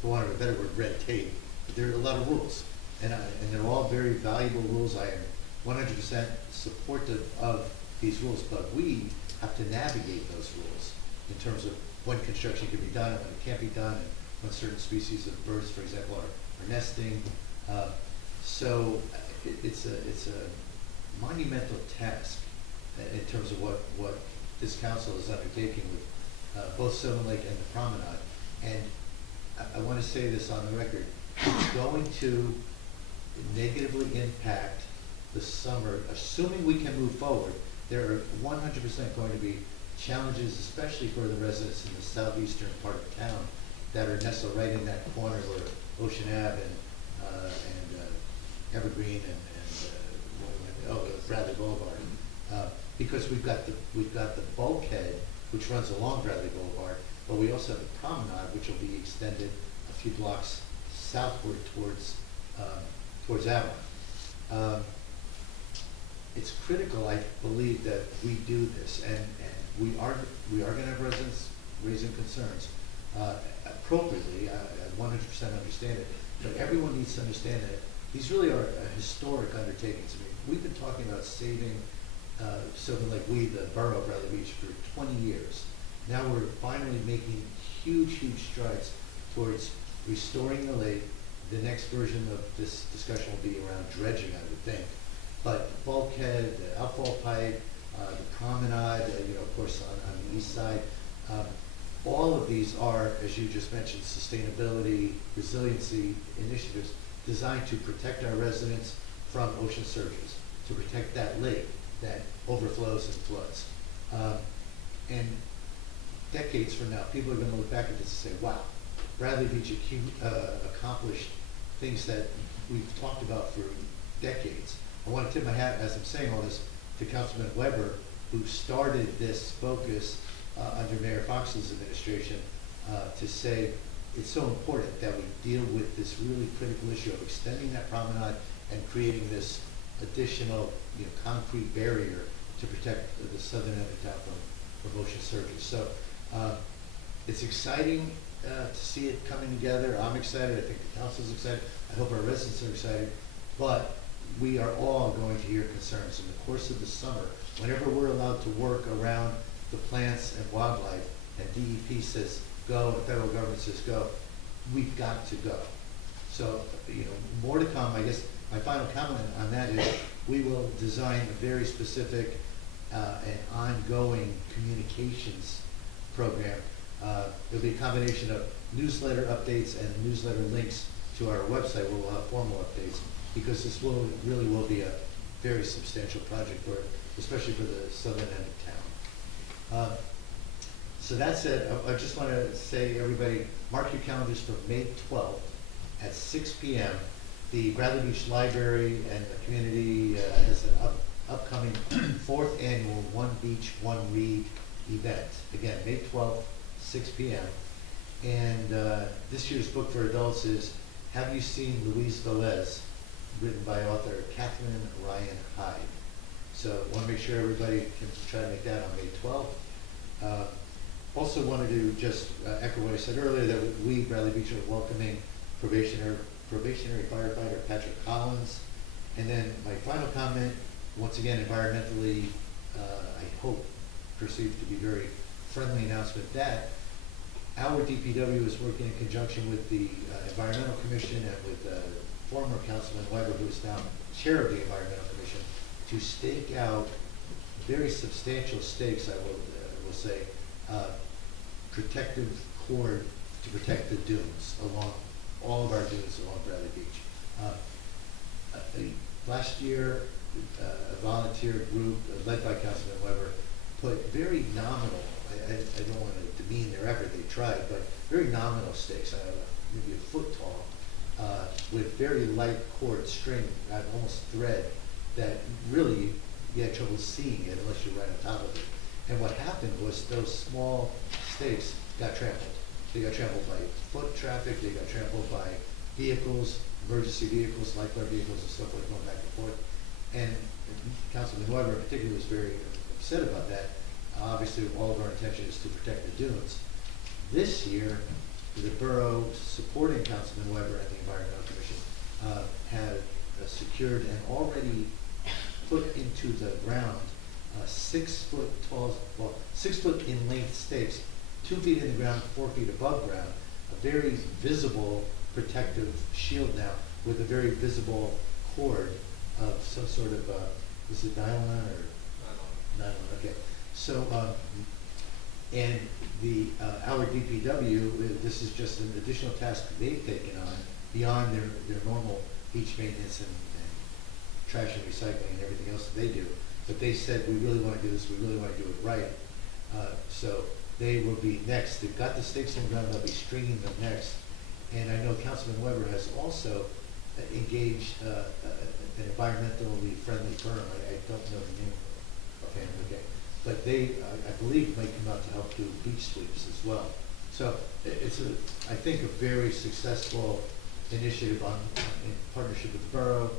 for want of a better word, red tape. But there are a lot of rules, and they're all very valuable rules. I am 100% supportive of these rules, but we have to navigate those rules in terms of when construction can be done and when it can't be done, and when certain species of birds, for example, are nesting. So it's a monumental task in terms of what this council is undertaking with both Sylvan Lake and the Promenade. And I want to say this on the record, it's going to negatively impact the summer, assuming we can move forward. There are 100% going to be challenges, especially for the residents in the southeastern part of town that are nestled right in that corner where Ocean Ave and Evergreen and Bradley Boulevard. Because we've got the bulkhead which runs along Bradley Boulevard, but we also have the promenade which will be extended a few blocks southward towards Avalon. It's critical, I believe, that we do this, and we are going to have residents raising concerns appropriately. I 100% understand it, but everyone needs to understand that these really are historic undertakings. I mean, we've been talking about saving Sylvan Lake, the borough of Bradley Beach, for 20 years. Now we're finally making huge strides towards restoring the lake. The next version of this discussion will be around dredging, I would think. But the bulkhead, the outfall pipe, the promenade, of course on the east side, all of these are, as you just mentioned, sustainability, resiliency initiatives designed to protect our residents from ocean surges, to protect that lake that overflows and floods. And decades from now, people are going to look back at this and say, wow, Bradley Beach accomplished things that we've talked about for decades. I want to tip my hat, as I'm saying all this, to Councilman Weber, who started this focus under Mayor Fox's administration to say it's so important that we deal with this really critical issue of extending that promenade and creating this additional concrete barrier to protect the southern end of town from ocean surges. So it's exciting to see it coming together. I'm excited. I think the council's excited. I hope our residents are excited. But we are all going to hear concerns in the course of the summer. Whenever we're allowed to work around the plants and wildlife, and DEP says go, and the federal government says go, we've got to go. So, more to come. I guess my final comment on that is we will design a very specific and ongoing communications program. It'll be a combination of newsletter updates and newsletter links to our website where we'll have formal updates, because this really will be a very substantial project especially for the southern end of town. So that said, I just want to say, everybody, mark your calendars for May 12th at 6 p.m. The Bradley Beach Library and the community has an upcoming 4th annual One Beach, One Read event. Again, May 12th, 6 p.m. And this year's book for adults is Have You Seen Louise Velez, written by author Catherine Ryan Hyde. So I want to make sure everybody can try to make that on May 12th. Also wanted to just echo what I said earlier, that we, Bradley Beach, are welcoming probationary firefighter Patrick Collins. And then my final comment, once again, environmentally, I hope, perceived to be very friendly announcement that our DPW is working in conjunction with the Environmental Commission and with former Councilman Weber, who is now chair of the Environmental Commission, to stake out very substantial stakes, I will say, protective cord to protect the dunes along all of our dunes along Bradley Beach. Last year, a volunteer group led by Councilman Weber put very nominal, I don't want to demean their effort, they tried, but very nominal stakes, maybe a foot tall, with very light cord, string, almost thread, that really you had trouble seeing it unless you're right on top of it. And what happened was those small stakes got trampled. They got trampled by foot traffic, they got trampled by vehicles, emergency vehicles, lifeguard vehicles and stuff like going back and forth. And Councilman Weber in particular was very upset about that. Obviously, all of our intention is to protect the dunes. This year, the borough, supporting Councilman Weber and the Environmental Commission, had secured and already put into the ground 6 foot tall, 6 foot in length stakes, 2 feet in the ground, 4 feet above ground, a very visible protective shield now with a very visible cord of some sort of, is it nylon or? Nylon, okay. So And the, our DPW, this is just an additional task they've taken on beyond their normal beach maintenance and trash and recycling and everything else that they do. But they said, we really wanna do this, we really wanna do it right. So they will be next. They've got the stakes in the ground, they'll be stringing them next. And I know Councilman Weber has also engaged an environmentally friendly firm. I don't know the name of it, okay. But they, I believe, might come out to help do beach sweeps as well. So it's I think, a very successful initiative in partnership with the borough,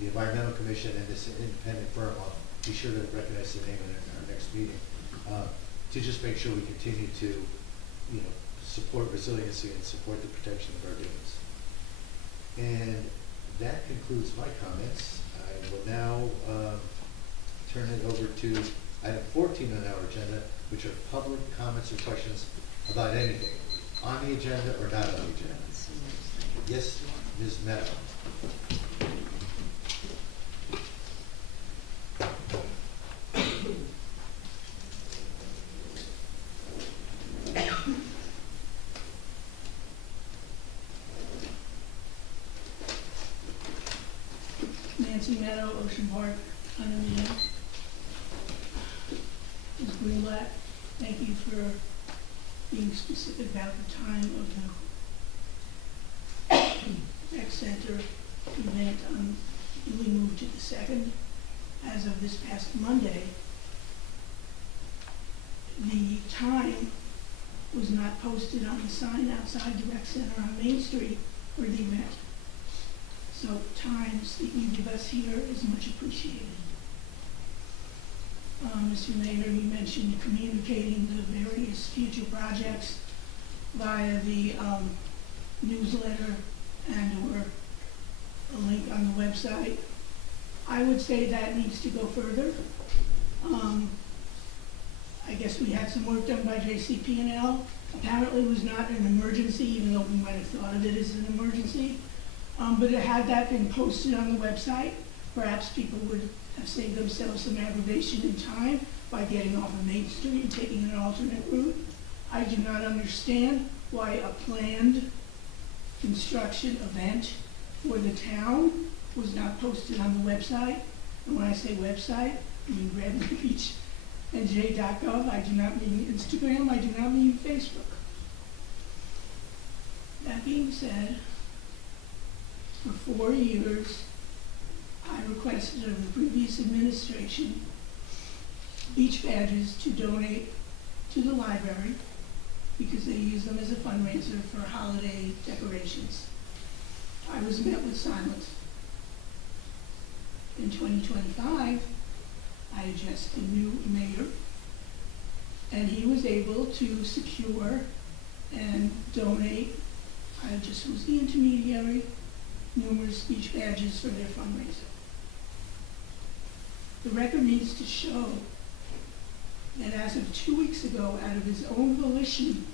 the Environmental Commission, and this independent firm. I'll be sure to recognize the name in our next meeting, to just make sure we continue to, support resiliency and support the protection of our dunes. And that concludes my comments. I will now turn it over to item 14 on our agenda, which are public comments or questions about anything on the agenda or not on the agenda. Yes, Ms. Meadow. Nancy Meadow, Ocean Park, condominium. Ms. Greenblatt, thank you for being specific about the time of the rec center event. We moved to the 2nd. As of this past Monday, the time was not posted on the sign outside the rec center on Main Street for the event. So times that you give us here is much appreciated. Mr. Mayor, you mentioned communicating the various future projects via the newsletter and or a link on the website. I would say that needs to go further. I guess we had some work done by JCP&L. Apparently it was not an emergency, even though we might have thought of it as an emergency. But had that been posted on the website, perhaps people would have saved themselves some aggravation and time by getting off of Main Street and taking an alternate route. I do not understand why a planned construction event for the town was not posted on the website. And when I say website, I mean Bradley Beach and j.gov. I do not mean Instagram. I do not mean Facebook. That being said, for 4 years, I requested of the previous administration beach badges to donate to the library because they use them as a fundraiser for holiday decorations. I was met with silence. In 2025, I addressed the new mayor, and he was able to secure and donate, I just was the intermediary, numerous beach badges for their fundraiser. The record needs to show that as of 2 weeks ago, out of his own volition,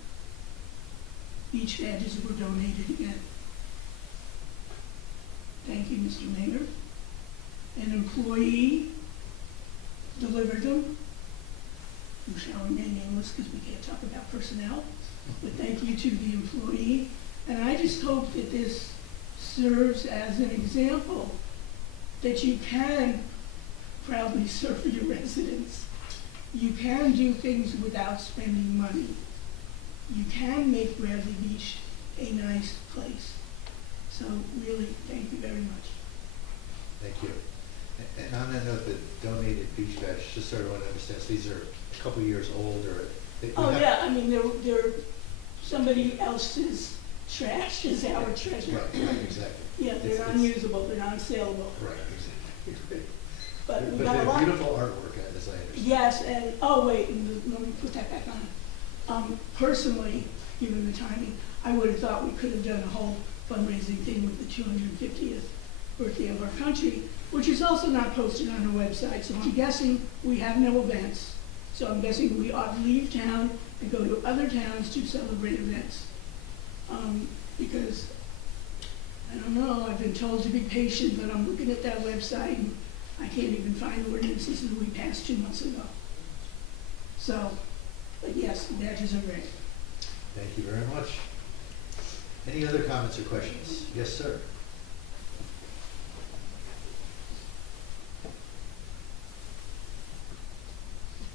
beach badges were donated again. Thank you, Mr. Mayor. An employee delivered them, who shall remain nameless because we can't talk about personnel, but thank you to the employee. And I just hope that this serves as an example that you can proudly serve your residents. You can do things without spending money. You can make Bradley Beach a nice place. So really, thank you very much. Thank you. And on that note, the donated beach badges, just so everyone understands, these are a couple years old, or oh yeah, I mean they're somebody else's trash is our treasure. Right, exactly. Yeah, they're unusable, they're non-saleable. Right, exactly. But we but got a they're lot. beautiful artwork, as I understand. Yes, and oh wait, let me put that back on. Personally, given the timing, I would have thought we could have done a whole fundraising thing with the 250th birthday of our country, which is also not posted on our website. So I'm guessing we have no events. So I'm guessing we ought to leave town and go to other towns to celebrate events. Because, I don't know, I've been told to be patient, but I'm looking at that website and I can't even find ordinances that we passed 2 months ago. So, But yes, the badges are red. Thank you very much. Any other comments or questions? Yes, sir.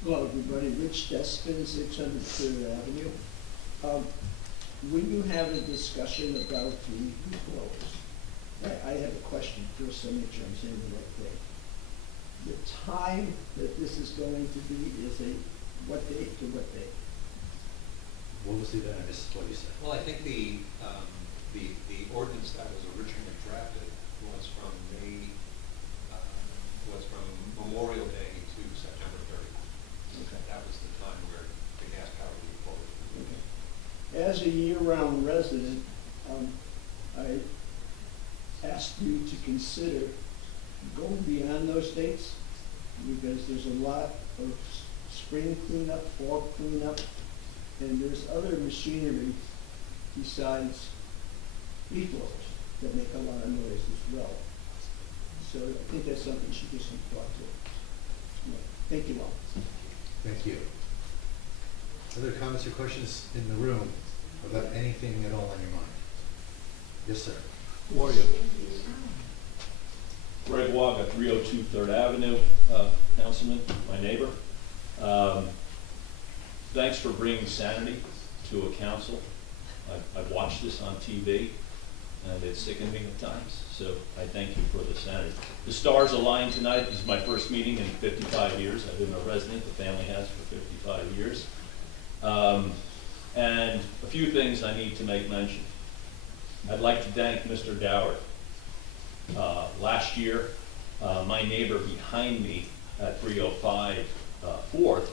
Hello, everybody. Rich Despin, 600 Third Avenue. When you have a discussion about the blowers, I have a question first, so make sure I'm saying the right thing. The time that this is going to be is what date to what date? What was it that I missed what you said? Well, I think the ordinance that was originally drafted was from Memorial Day to September 30th. Okay. That was the time where the gas power moved forward. Okay. As a year-round resident, I asked you to consider going beyond those dates because there's a lot of spring cleanup, fall cleanup, and there's other machinery besides leaf blowers that make a lot of noise as well. So I think that's something you should give some thought to. Yeah. Thank you all. Thank you. Other comments or questions in the room about anything at all on your mind? Yes, sir. Who are you? Greg Waga, 302 3rd Avenue, Councilman, my neighbor. Thanks for bringing sanity to a council. I've watched this on TV, and it's sickened me at times, so I thank you for the sanity. The stars aligned tonight. This is my first meeting in 55 years. I've been a resident, the family has for 55 years. And a few things I need to make mention. I'd like to thank Mr. Doward. Last year, my neighbor behind me at 305 4th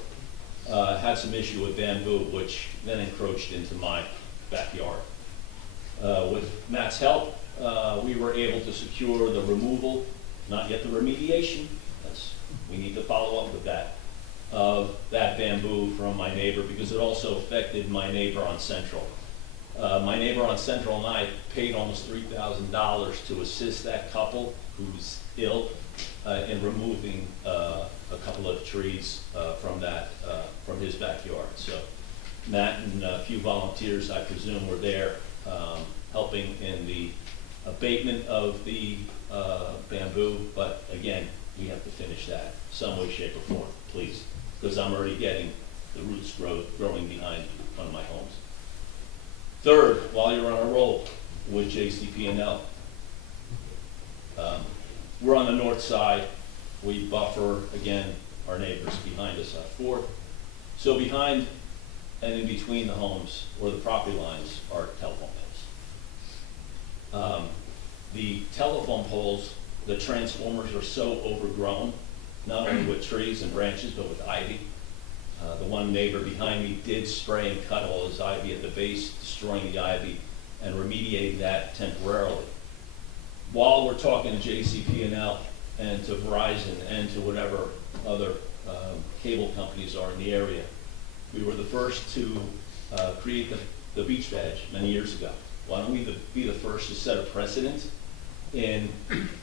had some issue with bamboo, which then encroached into my backyard. With Matt's help, we were able to secure the removal, not yet the remediation, we need to follow up with that, of that bamboo from my neighbor because it also affected my neighbor on Central. My neighbor on Central and I paid almost $3,000 to assist that couple who's ill in removing a couple of trees from his backyard. So Matt and a few volunteers, I presume, were there helping in the abatement of the bamboo. But again, we have to finish that some way, shape, or form, please, because I'm already getting the roots growing behind one of my homes. Third, while you're on a roll with JCP&L, we're on the north side. We buffer, again, our neighbors behind us at 4th. So behind and in between the homes or the property lines are telephone poles. The telephone poles, the transformers are so overgrown, not only with trees and branches, but with ivy. The one neighbor behind me did spray and cut all his ivy at the base, destroying the ivy and remediating that temporarily. While we're talking to JCP&L and to Verizon and to whatever other cable companies are in the area, we were the first to create the beach badge many years ago. Why don't we be the first to set a precedent in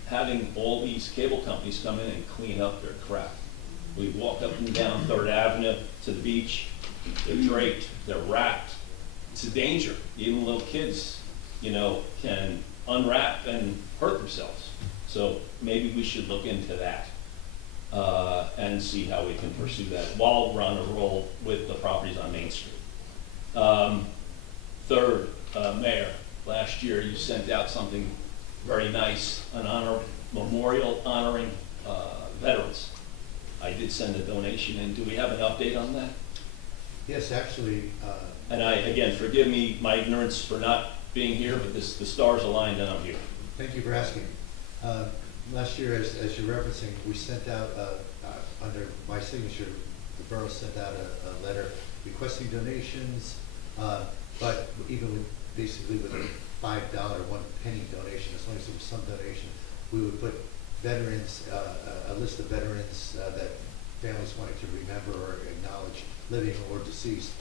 having all these cable companies come in and clean up their crap? We walk up and down 3rd Avenue to the beach. They're draped, they're wrapped. It's a danger. Even little kids, can unwrap and hurt themselves. So maybe we should look into that and see how we can pursue that while we're on a roll with the properties on Main Street. Third, Mayor, last year you sent out something very nice, an memorial honoring veterans. I did send a donation in. Do we have an update on that? Yes, actually. And again, forgive me my ignorance for not being here, but the stars aligned and I'm here. Thank you for asking. Last year, as you're referencing, we sent out, under my signature, the borough sent out a letter requesting donations, but even basically with a $5, 1 penny donation, as long as there was some donation, we would put veterans, a list of veterans that families wanted to remember or acknowledge, living or deceased,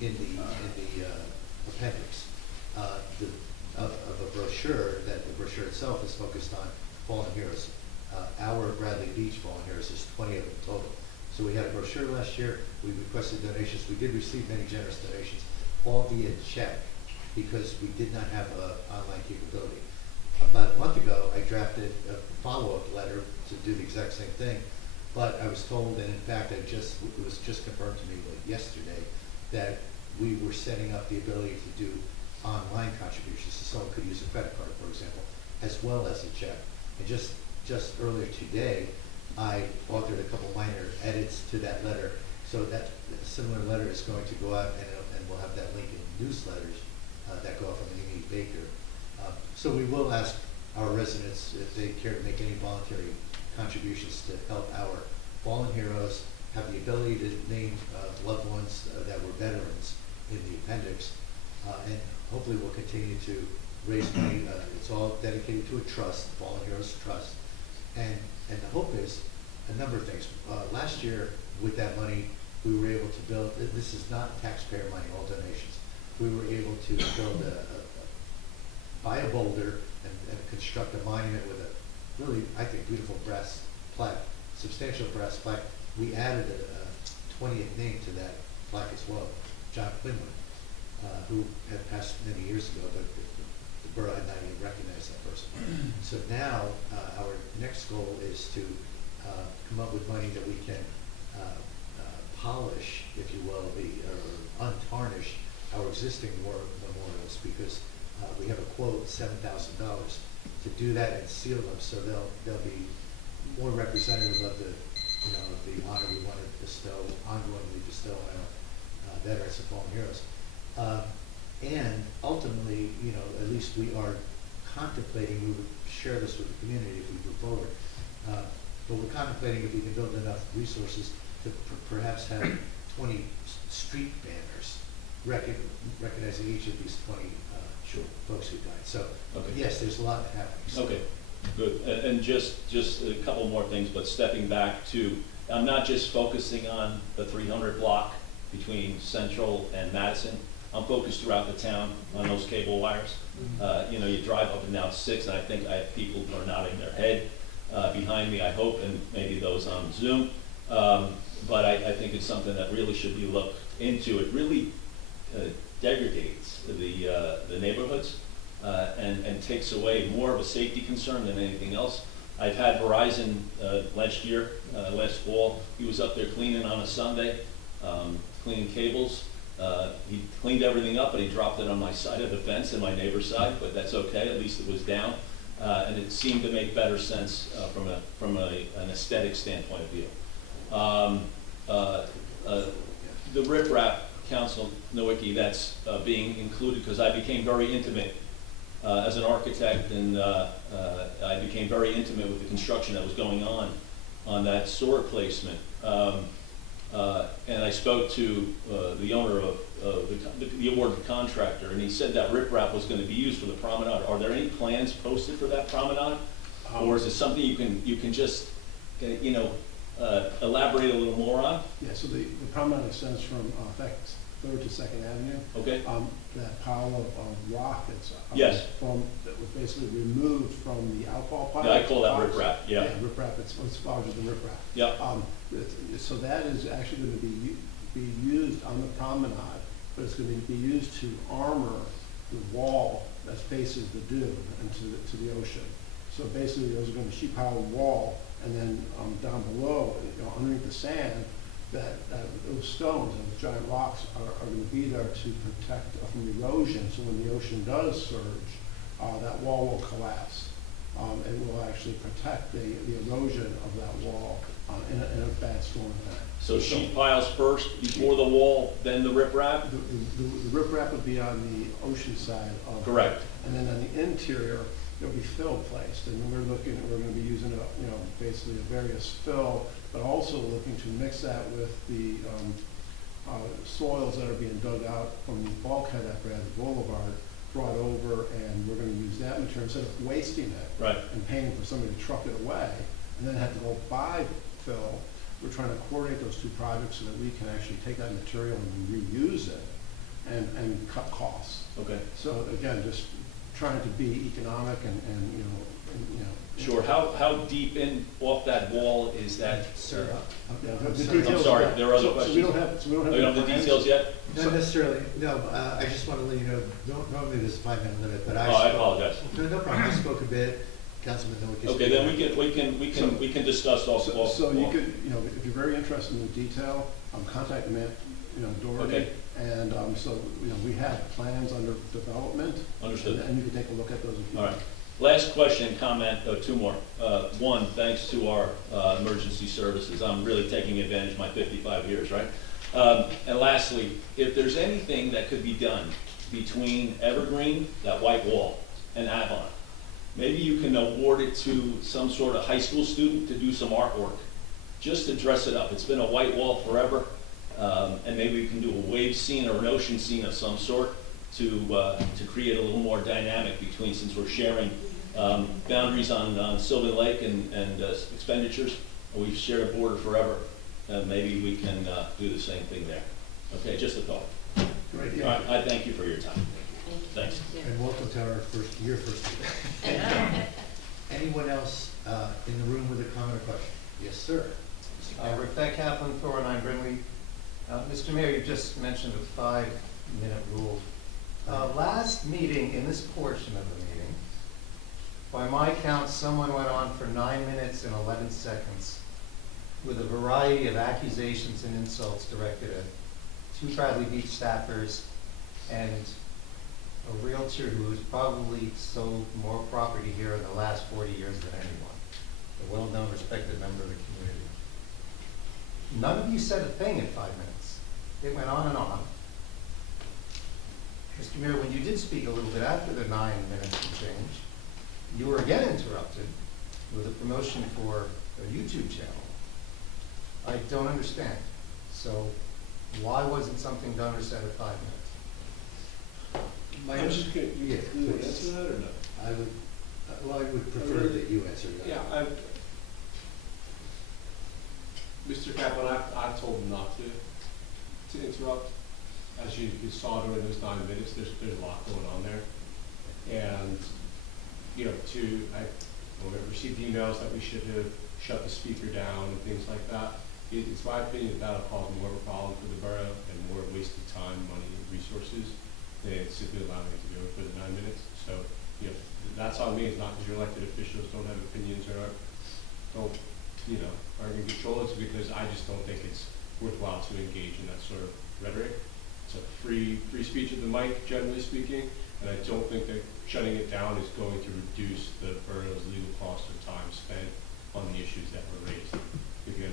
in the appendix of a brochure. That the brochure itself is focused on fallen heroes. Our Bradley Beach fallen heroes, there's 20 of them total. So we had a brochure last year, we requested donations, we did receive many generous donations, all via check, because we did not have an online capability. About a month ago, I drafted a follow-up letter to do the exact same thing, but I was told, and in fact, it was just confirmed to me like yesterday, that we were setting up the ability to do online contributions, so someone could use a credit card, for example, as well as a check. And just earlier today, I authored a couple minor edits to that letter, so that a similar letter is going to go out, and we'll have that link in newsletters that go out from Amy Baker. So we will ask our residents if they care to make any voluntary contributions to help our fallen heroes, have the ability to name loved ones that were veterans in the appendix, and hopefully we'll continue to raise money. It's all dedicated to a trust, Fallen Heroes Trust, and the hope is a number of things. Last year, with that money, we were able to build. This is not taxpayer money, all donations. We were able to build buy a boulder and construct a monument with a really, I think, beautiful brass plaque, substantial brass plaque. We added a 20th name to that plaque as well, John Quinlan, who had passed many years ago, but the borough had not even recognized that person. So now our next goal is to come up with money that we can polish, if you will, or untarnish our existing war memorials, because we have a quote, $7,000, to do that and seal them, so they'll be more representative of the honor we want to ongoingly bestow on our veterans and fallen heroes. And ultimately, at least we are contemplating, we would share this with the community if we move forward, but we're contemplating if we can build enough resources to perhaps have 20 street banners recognizing each of these 20 folks who died. So, yes, there's a lot happening. Okay, good. And just a couple more things, but stepping back to, I'm not just focusing on the 300 block between Central and Madison. I'm focused throughout the town on those cable wires. You drive up and down 6, and I think I have people who are nodding their head behind me, I hope, and maybe those on Zoom. But I think it's something that really should be looked into. It really degrades the neighborhoods and takes away more of a safety concern than anything else. I've had Verizon last fall, he was up there cleaning on a Sunday, cleaning cables. He cleaned everything up, but he dropped it on my side of the fence and my neighbor's side, but that's okay, at least it was down. And it seemed to make better sense from an aesthetic standpoint of view. The riprap, Council Nowicki, that's being included, because I became very intimate as an architect, and I became very intimate with the construction that was going on that sewer placement. And I spoke to the owner of the awarded contractor, and he said that riprap was going to be used for the promenade. Are there any plans posted for that promenade, or is it something you can just elaborate a little more on? Yeah. So the promenade extends from 3rd to 2nd Avenue. Okay. That pile of rock that's that was basically removed from the outfall pile. Yeah, I call that riprap. Yeah. Yeah, riprap. It's larger than riprap. Yeah. So that is actually going to be used on the promenade, but it's going to be used to armor the wall that faces the dune and to the ocean. So basically, there's going to be a sheet pile wall, and then down below, underneath the sand, those stones, those giant rocks, are going to be there to protect from erosion. So when the ocean does surge, that wall will collapse. It will actually protect the erosion of that wall in a bad storm event. So sheet piles first before the wall, then the riprap? The riprap would be on the ocean side of Correct. it. And then on the interior, there'll be fill placed. And we're going to be using basically a various fill, but also looking to mix that with the soils that are being dug out from the bulkhead at Bradley Boulevard, brought over, and we're going to use that material instead of wasting it and paying for somebody to truck it away and then have to go buy fill. We're trying to coordinate those two projects so that we can actually take that material and reuse it and cut costs. Okay. So again, just trying to be economic and you know. Sure, how deep in, off that wall is that? Sir, Yeah, I'm the sorry. I'm details- sorry, there are other so- questions? So we don't have, We don't have the plans? details yet? Not necessarily, no, I just want to let you know, normally there's a 5-minute limit, but I. Oh, I apologize. No problem, I spoke a bit, Councilman Noakis. Okay, then we can discuss off. So you could, you know, if you're very interested in the detail, contact Matt, you know, Doherty. Okay. And, so, you know, we have plans under development. Understood. And you can take a look at those if you. All right. Last question, comment, two more. One, thanks to our emergency services. I'm really taking advantage of my 55 years, right? And lastly, if there's anything that could be done between Evergreen, that white wall, and Avon, maybe you can award it to some sort of high school student to do some artwork, just to dress it up. It's been a white wall forever, and maybe we can do a wave scene or an ocean scene of some sort to create a little more dynamic between, since we're sharing boundaries on Sylvan Lake and expenditures. We've shared a border forever. Maybe we can do the same thing there. Okay, just a thought. Great, All right, I thank you for your time. Thanks. And welcome to our first meeting. Anyone else in the room with a comment or question? Yes, sir. Rick Beck, Kaplan, 409 Brinley. Mr. Mayor, you just mentioned a 5-minute rule. Last meeting, in this portion of the meeting, by my count, someone went on for 9 minutes and 11 seconds with a variety of accusations and insults directed at 2 Bradley Beach staffers and a realtor who has probably sold more property here in the last 40 years than anyone, a well-known, respected member of the community. None of you said a thing in 5 minutes. It went on and on. Mr. Mayor, when you did speak a little bit after the 9 minutes and change, you were again interrupted with a promotion for a YouTube channel. I don't understand. So why wasn't something done or said at 5 minutes? I'm just kidding. You would please. answer that or no? I would, well, I would prefer that you answer that. Yeah, Mr. Kaplan, I told him not to interrupt. As you saw during those 9 minutes, there's a lot going on there. And, you know, when we received emails that we should have shut the speaker down and things like that, it's my opinion that that'll cause more of a problem for the borough and more wasted time, money, and resources than simply allowing it to do it for the 9 minutes. So, you know, that's on me. It's not because your elected officials don't have opinions or aren't in control. It's because I just don't think it's worthwhile to engage in that sort of rhetoric. It's a free speech at the mic, generally speaking, and I don't think that shutting it down is going to reduce the borough's legal costs or time spent on the issues that were raised. If you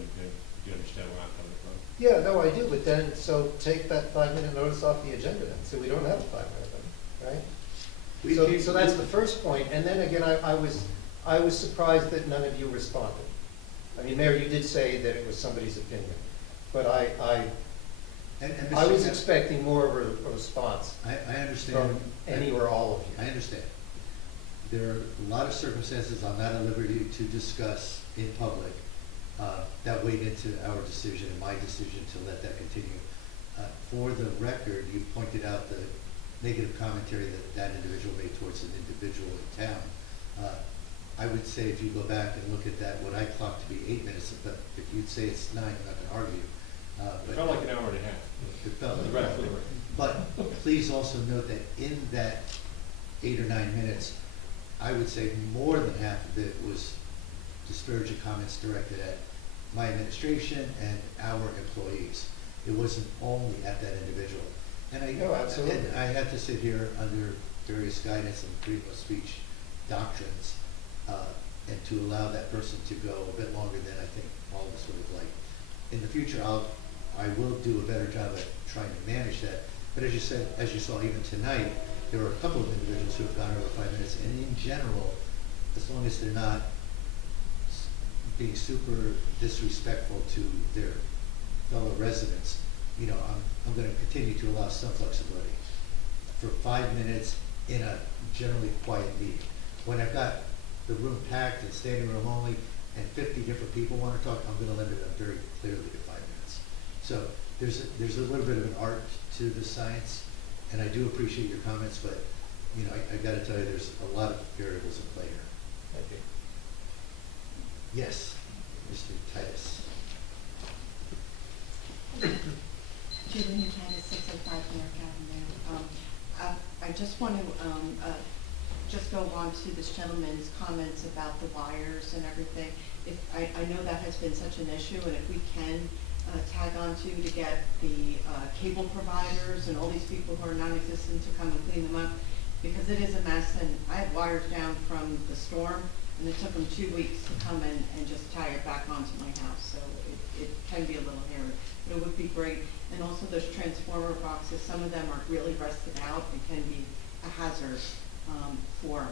understand where I'm coming from. Yeah, no, I do, but then, so take that 5-minute notice off the agenda then, so we don't have a 5-minute limit, right? So that's the first point, and then again, I was surprised that none of you responded. I mean, Mayor, you did say that it was somebody's opinion, but I was expecting more of a response. I understand. From any or all of you. I understand. There are a lot of circumstances I'm not at liberty to discuss in public that weighed into our decision and my decision to let that continue. For the record, you pointed out the negative commentary that individual made towards an individual in town. I would say if you go back and look at that, what I clocked to be 8 minutes, but if you'd say it's 9, I'm not going to argue. It felt like an hour and a half. It felt like Right, that. for the record. But please also note that in that 8 or 9 minutes, I would say more than half of it was disparaging comments directed at my administration and our employees. It wasn't only at that individual. And absolutely. And I had to sit here under various guidance and freedom of speech doctrines, and to allow that person to go a bit longer than I think all of us would have liked. In the future, I will do a better job at trying to manage that. But as you said, as you saw even tonight, there were a couple of individuals who have gone over 5 minutes, and in general, as long as they're not being super disrespectful to their fellow residents, you know, I'm going to continue to allow some flexibility for 5 minutes in a generally quiet meeting. When I've got the room packed and standing room only, and 50 different people want to talk, I'm going to limit them very clearly to 5 minutes. So there's a little bit of an art to the science, and I do appreciate your comments, but you know, I got to tell you, there's a lot of variables in play here. Thank you. Yes, Mr. Titus. Julie Titus, 605 North Avenue. I just want to just go on to this gentleman's comments about the wires and everything. I know that has been such an issue, and if we can tag on to get the cable providers and all these people who are non-existent to come and clean them up, because it is a mess, and I had wires down from the storm, and it took them 2 weeks to come in and just tie it back onto my house, so it can be a little hairy, but it would be great. And also those transformer boxes, some of them are really rusted out and can be a hazard for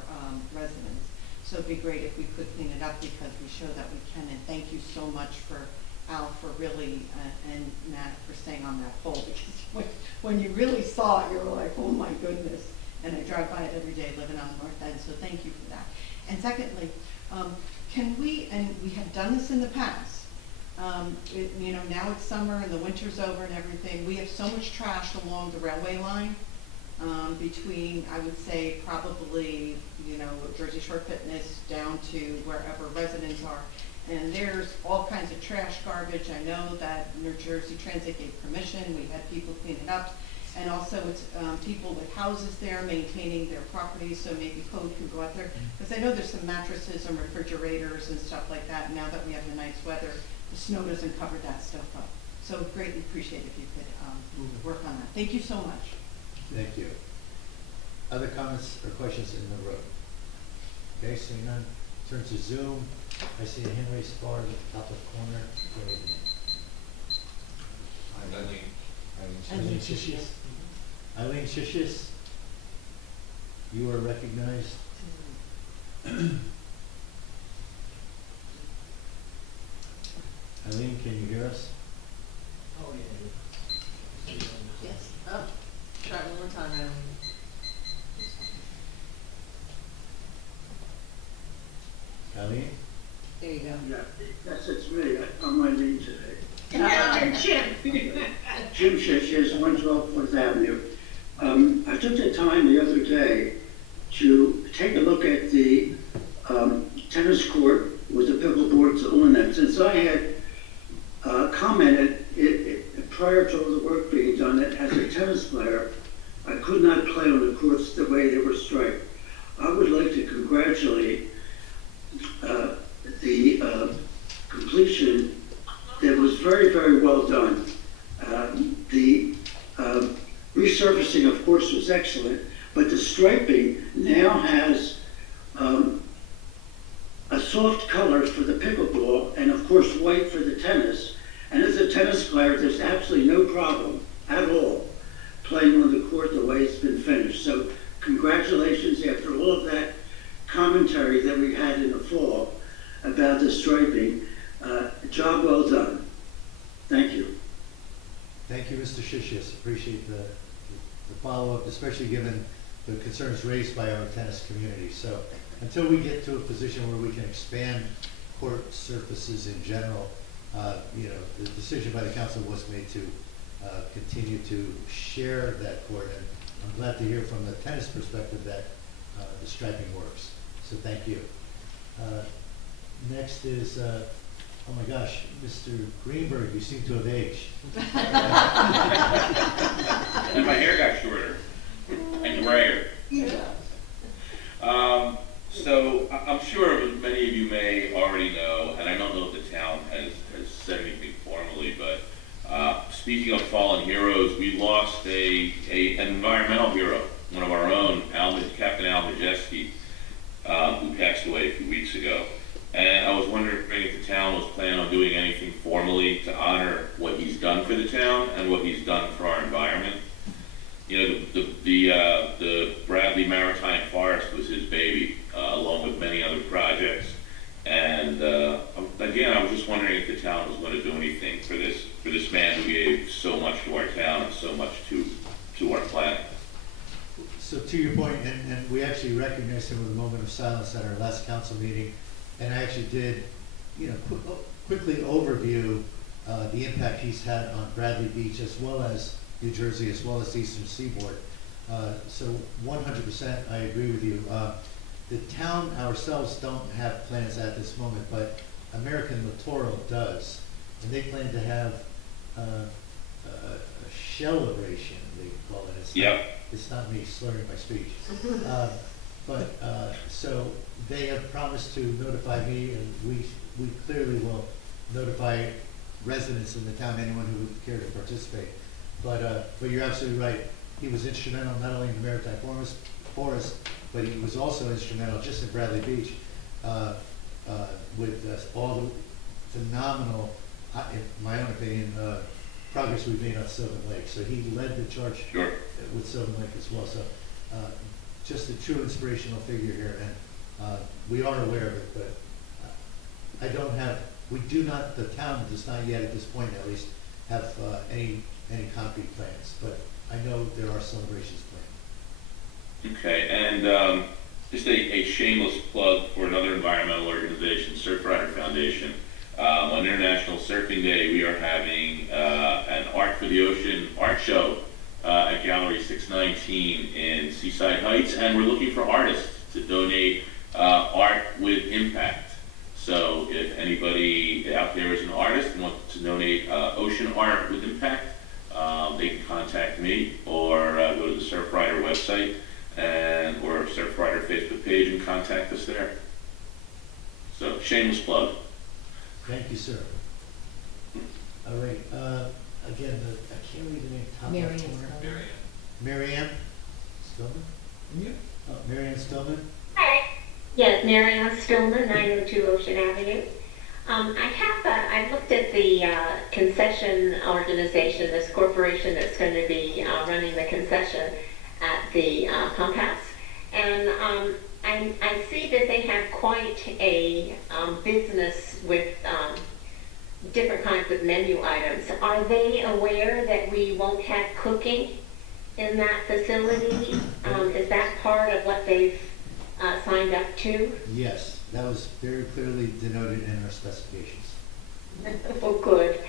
residents. So it'd be great if we could clean it up, because we show that we can, and thank you so much for Al for really, and Matt for staying on that pole, because when you really saw it, you were like, oh my goodness. And I drive by it every day living on North End, so thank you for that. And secondly, can we, and we have done this in the past, you know, now it's summer and the winter's over and everything, we have so much trash along the railway line, between, I would say, probably, you know, Jersey Shore Fitness down to wherever residents are. And there's all kinds of trash garbage. I know that New Jersey Transit gave permission. We had people clean it up. And also it's people with houses there maintaining their properties, so maybe code can go out there. Because I know there's some mattresses and refrigerators and stuff like that. Now that we have the nice weather, the snow doesn't cover that stuff up. So greatly appreciate if you could work on that. Thank you so much. Thank you. Other comments or questions in the room? Okay, seeing none, turn to Zoom. I see a hand raised far at the top left corner. Go ahead. Eileen Shishis. Eileen Shishis, you are recognized. Eileen, can you hear us? Oh, yeah. Yes. Oh, try it one more time, Eileen. Eileen? There you go. Yeah, it's me. I'm Eileen today. Yeah, Jim. Jim Shishis, 112 Fourth Avenue. I took the time the other day to take a look at the tennis court with the pickleboards on it. Since I had commented prior to all the work being done as a tennis player, I could not play on the courts the way they were striped. I would like to congratulate the completion. That was very, very well done. The resurfacing, of course, was excellent, but the striping now has a soft color for the pickleball and, of course, white for the tennis. And as a tennis player, there's absolutely no problem at all playing on the court the way it's been finished. So congratulations after all of that commentary that we had in the fall about the striping. Job well done. Thank you. Thank you, Mr. Shishis. Appreciate the follow-up, especially given the concerns raised by our tennis community. So until we get to a position where we can expand court surfaces in general, you know, the decision by the council was made to continue to share that court. And I'm glad to hear from the tennis perspective that the striping works. So thank you. Next is, oh my gosh, Mr. Greenberg, you seem to have aged. And my hair got shorter and grayer. So I'm sure many of you may already know, and I don't know if the town has said anything formally, but speaking of fallen heroes, we lost an environmental hero, one of our own, Captain Al Majeski, who passed away a few weeks ago. And I was wondering if the town was planning on doing anything formally to honor what he's done for the town and what he's done for our environment. You know, the Bradley Maritime Forest was his baby, along with many other projects. And again, I was just wondering if the town was going to do anything for this man who gave so much to our town and so much to our planet. So to your point, and we actually recognized him with a moment of silence at our last council meeting. And I actually did, you know, quickly overview the impact he's had on Bradley Beach as well as New Jersey, as well as the Eastern Seaboard. So 100% I agree with you. the town ourselves don't have plans at this moment, but American Littoral does. And they plan to have a celebration, they call it. It's not me slurring my speech. So they have promised to notify me, and we clearly will notify residents in the town, anyone who would care to participate. But you're absolutely right. He was instrumental not only in the Maritime Forest, but he was also instrumental just in Bradley Beach with all the phenomenal, in my own opinion, progress we've made on Sylvan Lake. So he led the charge with Sylvan Lake as well. So just a true inspirational figure here, and we are aware of it, but the town does not yet at this point at least have any concrete plans, but I know there are celebrations planned. Okay, and just a shameless plug for another environmental organization, Surfrider Foundation. On International Surfing Day, we are having an Art for the Ocean art show at Gallery 619 in Seaside Heights, and we're looking for artists to donate art with impact. So if anybody out there is an artist and wants to donate ocean art with impact, they can contact me or go to the Surfrider website or Surfrider Facebook page and contact us there. So shameless plug. Thank you, sir. All right. Again, I can't read the name. Marianne Stillman. Marianne Stillman? Yeah. Marianne Stillman? Hi. Yes, Marianne Stillman, 902 Ocean Avenue. I've looked at the concession organization, this corporation that's going to be running the concession at the pump house. And I see that they have quite a business with different kinds of menu items. Are they aware that we won't have cooking in that facility? Is that part of what they've signed up to? Yes, that was very clearly denoted in our specifications. Oh, good.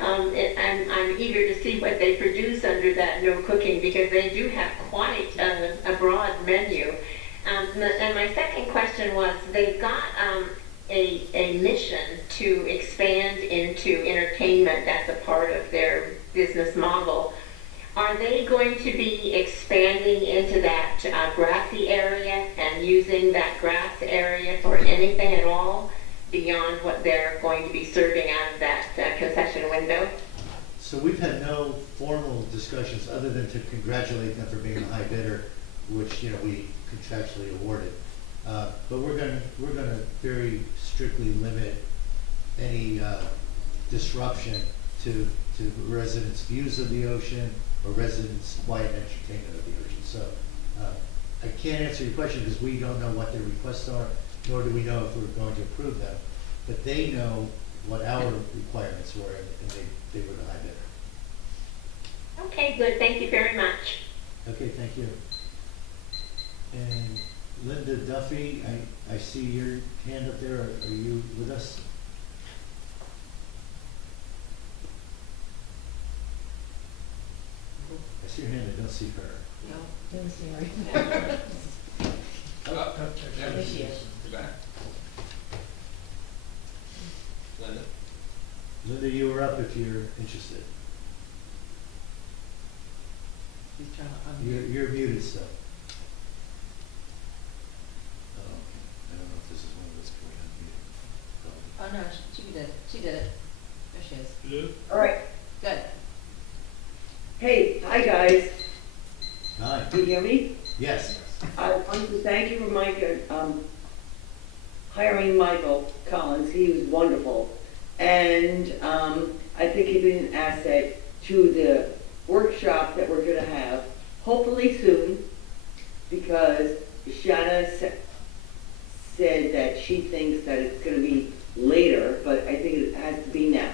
And I'm eager to see what they produce under that no cooking, because they do have quite a broad menu. And my second question was, they've got a mission to expand into entertainment. That's a part of their business model. Are they going to be expanding into that grassy area and using that grass area for anything at all beyond what they're going to be serving out of that concession window? So we've had no formal discussions other than to congratulate them for being a high bidder, which we contractually awarded. But we're gonna very strictly limit any disruption to residents' views of the ocean or residents' quiet entertainment of the ocean. So I can't answer your question because we don't know what their requests are, nor do we know if we're going to approve them. But they know what our requirements were, and they were the high bidder. Okay, good. Thank you very much. Okay, thank you. And Linda Duffy, I see your hand up there. Are you with us? I see your hand, I don't see her. No, don't see her. There she is. You're back. Linda? Linda, you are up if you're interested. He's trying to You're muted, so. Oh, okay. I don't know if this is one of those going on muted. Oh, no, she did. She did it. There she is. You did? All right. Good. Hey, hi guys. Hi. Do you hear me? Yes. I want to thank you for hiring Michael Collins. He was wonderful. And I think he'd be an asset to the workshop that we're going to have, hopefully soon, because Shanna said that she thinks that it's going to be later, but I think it has to be now.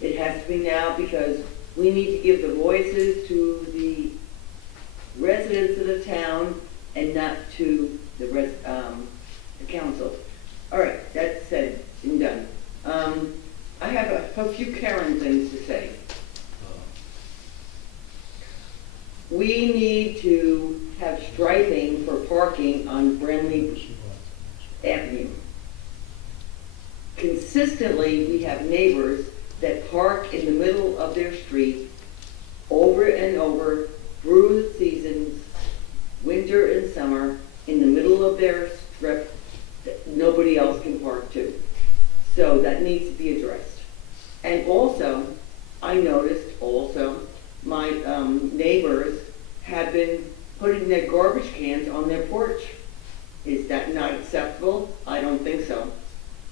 It has to be now because we need to give the voices to the residents of the town and not to the council. All right, that's said and done. I have a few Karen things to say. We need to have striping for parking on Bradley Avenue. Consistently, we have neighbors that park in the middle of their street over and over through the seasons, winter and summer, in the middle of their strip that nobody else can park to. So that needs to be addressed. And also, I noticed also, my neighbors have been putting their garbage cans on their porch. Is that not acceptable? I don't think so.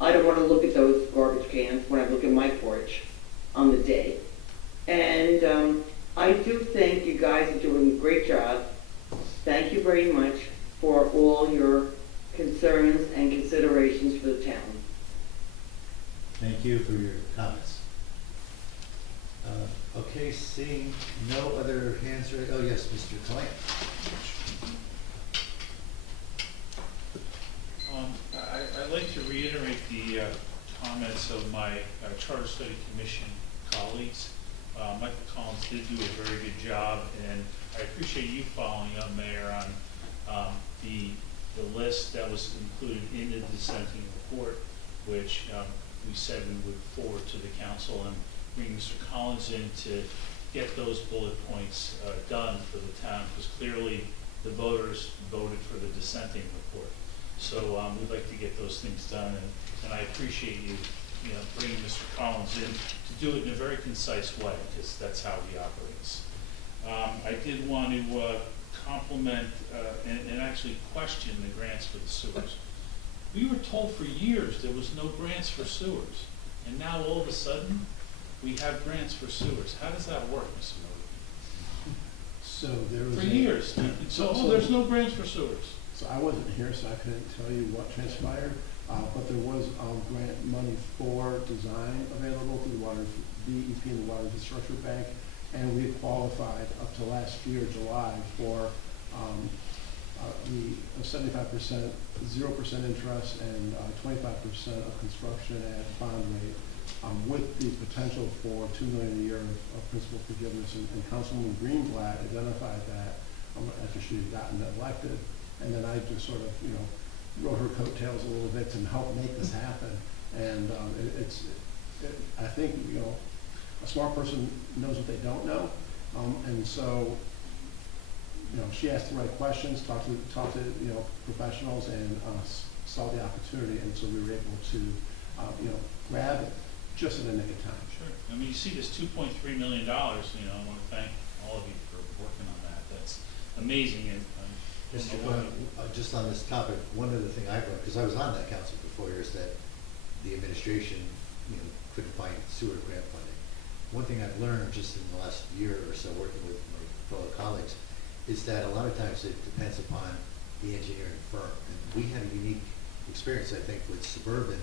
I don't want to look at those garbage cans when I look at my porch on the day. And I do think you guys are doing a great job. Thank you very much for all your concerns and considerations for the town. Thank you for your comments. Okay, seeing no other hands raised. Oh, yes, Mr. Cohen. I'd like to reiterate the comments of my Charter Study Commission colleagues. Michael Collins did do a very good job, and I appreciate you following up, Mayor, on the list that was included in the dissenting report, which we said we would forward to the council and bring Mr. Collins in to get those bullet points done for the town, because clearly the voters voted for the dissenting report. So we'd like to get those things done, and I appreciate you, bringing Mr. Collins in to do it in a very concise way, because that's how he operates. I did want to compliment and actually question the grants for the sewers. We were told for years there was no grants for sewers, and now all of a sudden we have grants for sewers. How does that work, Mr. Modi? So there was For years. So there's no grants for sewers. So I wasn't here, so I couldn't tell you what transpired, but there was grant money for design available through the Water DEP and the Water Infrastructure Bank, and we qualified up to last year, July, for the 75%, 0% interest, and 25% of construction at bond rate, with the potential for $2 million a year of principal forgiveness. And Councilwoman Greenblatt identified that after she had gotten elected. And then I just sort of, rode her coattails a little bit to help make this happen. And I think, a smart person knows what they don't know. And so, she asked the right questions, talked to professionals, and saw the opportunity. And so we were able to, grab it just in the nick of time. Sure. I mean, you see this $2.3 million, I want to thank all of you for working on that. That's amazing. And Mr. Cohen, just on this topic, one other thing I've learned, because I was on that council for 4 years, that the administration, couldn't find sewer grant funding. One thing I've learned just in the last year or so working with my fellow colleagues is that a lot of times it depends upon the engineering firm. And we had a unique experience, I think, with Suburban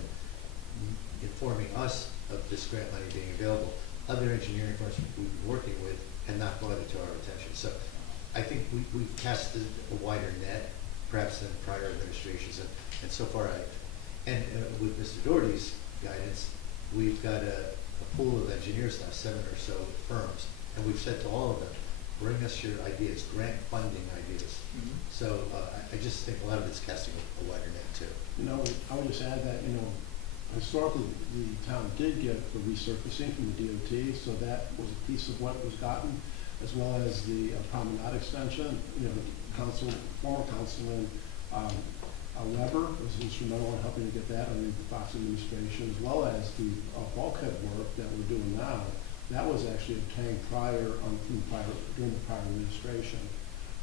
informing us of this grant money being available. Other engineering firms we've been working with had not brought it to our attention. So I think we've casted a wider net, perhaps than prior administrations, and so far with Mr. Doherty's guidance, we've got a pool of engineers now, 7 or so firms, and we've said to all of them, bring us your ideas, grant funding ideas. Mm-hmm. So I just think a lot of it's casting a wider net too. I would just add that, historically the town did get the resurfacing from the DOT, so that was a piece of what was gotten, as well as the promenade extension. Former Councilman Weber was instrumental in helping to get that under the Fox administration, as well as the bulkhead work that we're doing now. That was actually obtained during the prior administration.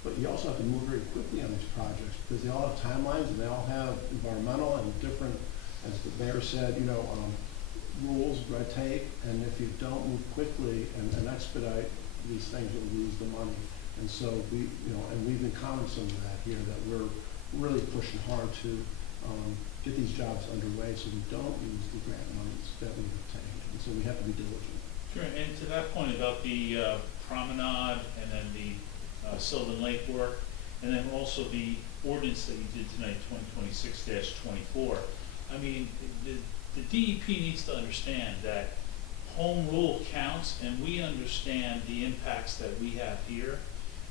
But you also have to move very quickly on these projects, because they all have timelines and they all have environmental and different, as the mayor said, rules, red tape, and if you don't move quickly and expedite these things, you'll lose the money. And so we've been commenting on that here, that we're really pushing hard to get these jobs underway so we don't lose the grant monies that we've obtained. And so we have to be diligent. Sure, and to that point about the promenade and then the Sylvan Lake work, and then also the ordinance that you did tonight, 2026-24. I mean, the DEP needs to understand that home rule counts, and we understand the impacts that we have here,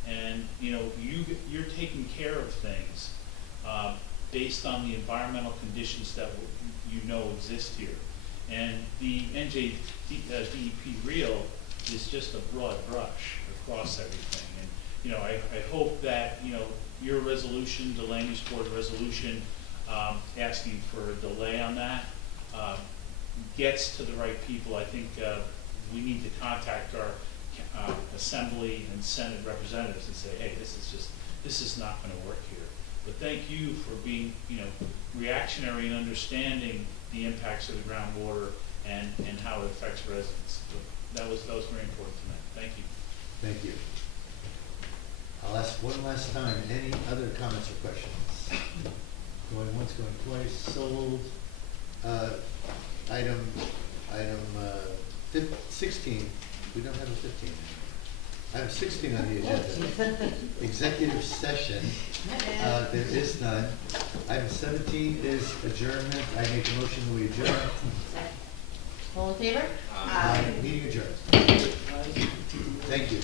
and you're taking care of things. based on the environmental conditions that you know exist here. And the NJ DEP reel is just a broad brush across everything. And, you know, I hope that, you know, your resolution, the land use board resolution, asking for a delay on that, gets to the right people. I think we need to contact our Assembly and Senate representatives and say, hey, this is not going to work here. But thank you for being, you know, reactionary and understanding the impacts of the groundwater and how it affects residents. So that was very important tonight. Thank you. Thank you. I'll ask one last time, any other comments or questions? Going once, going twice, sold. Item 16, we don't have a 15. Item 16 on the agenda. Executive session, there is none. Item 17 is adjournment. I make a motion that we adjourn. All in favor? Meeting adjourned. Thank you.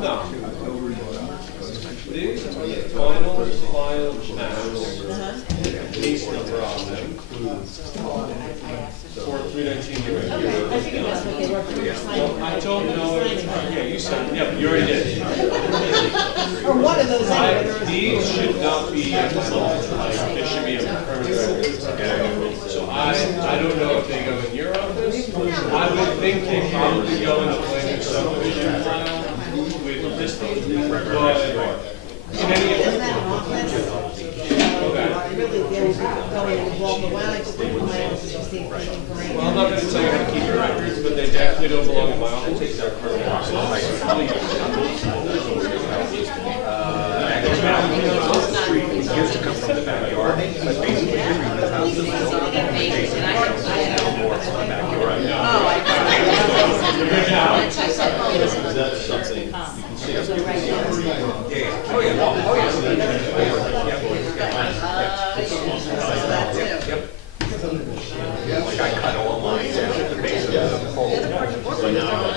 No. These are the final maps. Case number on them includes for 319 here. Okay, I figured that's what they were. Well, I don't know if, yeah, you said, yeah, you already did. Or one of those anyway. These should not be at my level tonight, they should be a permanent record. So I don't know if they go in your office. I would think they probably go in the planning subdivision file with this, but in any event. Okay. Really, they were going to walk around, I just put my office to see if they can bring. Well, I'm not gonna tell you how to keep your records, but they definitely don't belong in my office. Used to come from the backyard, but basically between the houses, more from the backyard. That's something you can see. Oh, yeah. Oh, yeah. Like I cut all lines out at the base of the pole. So now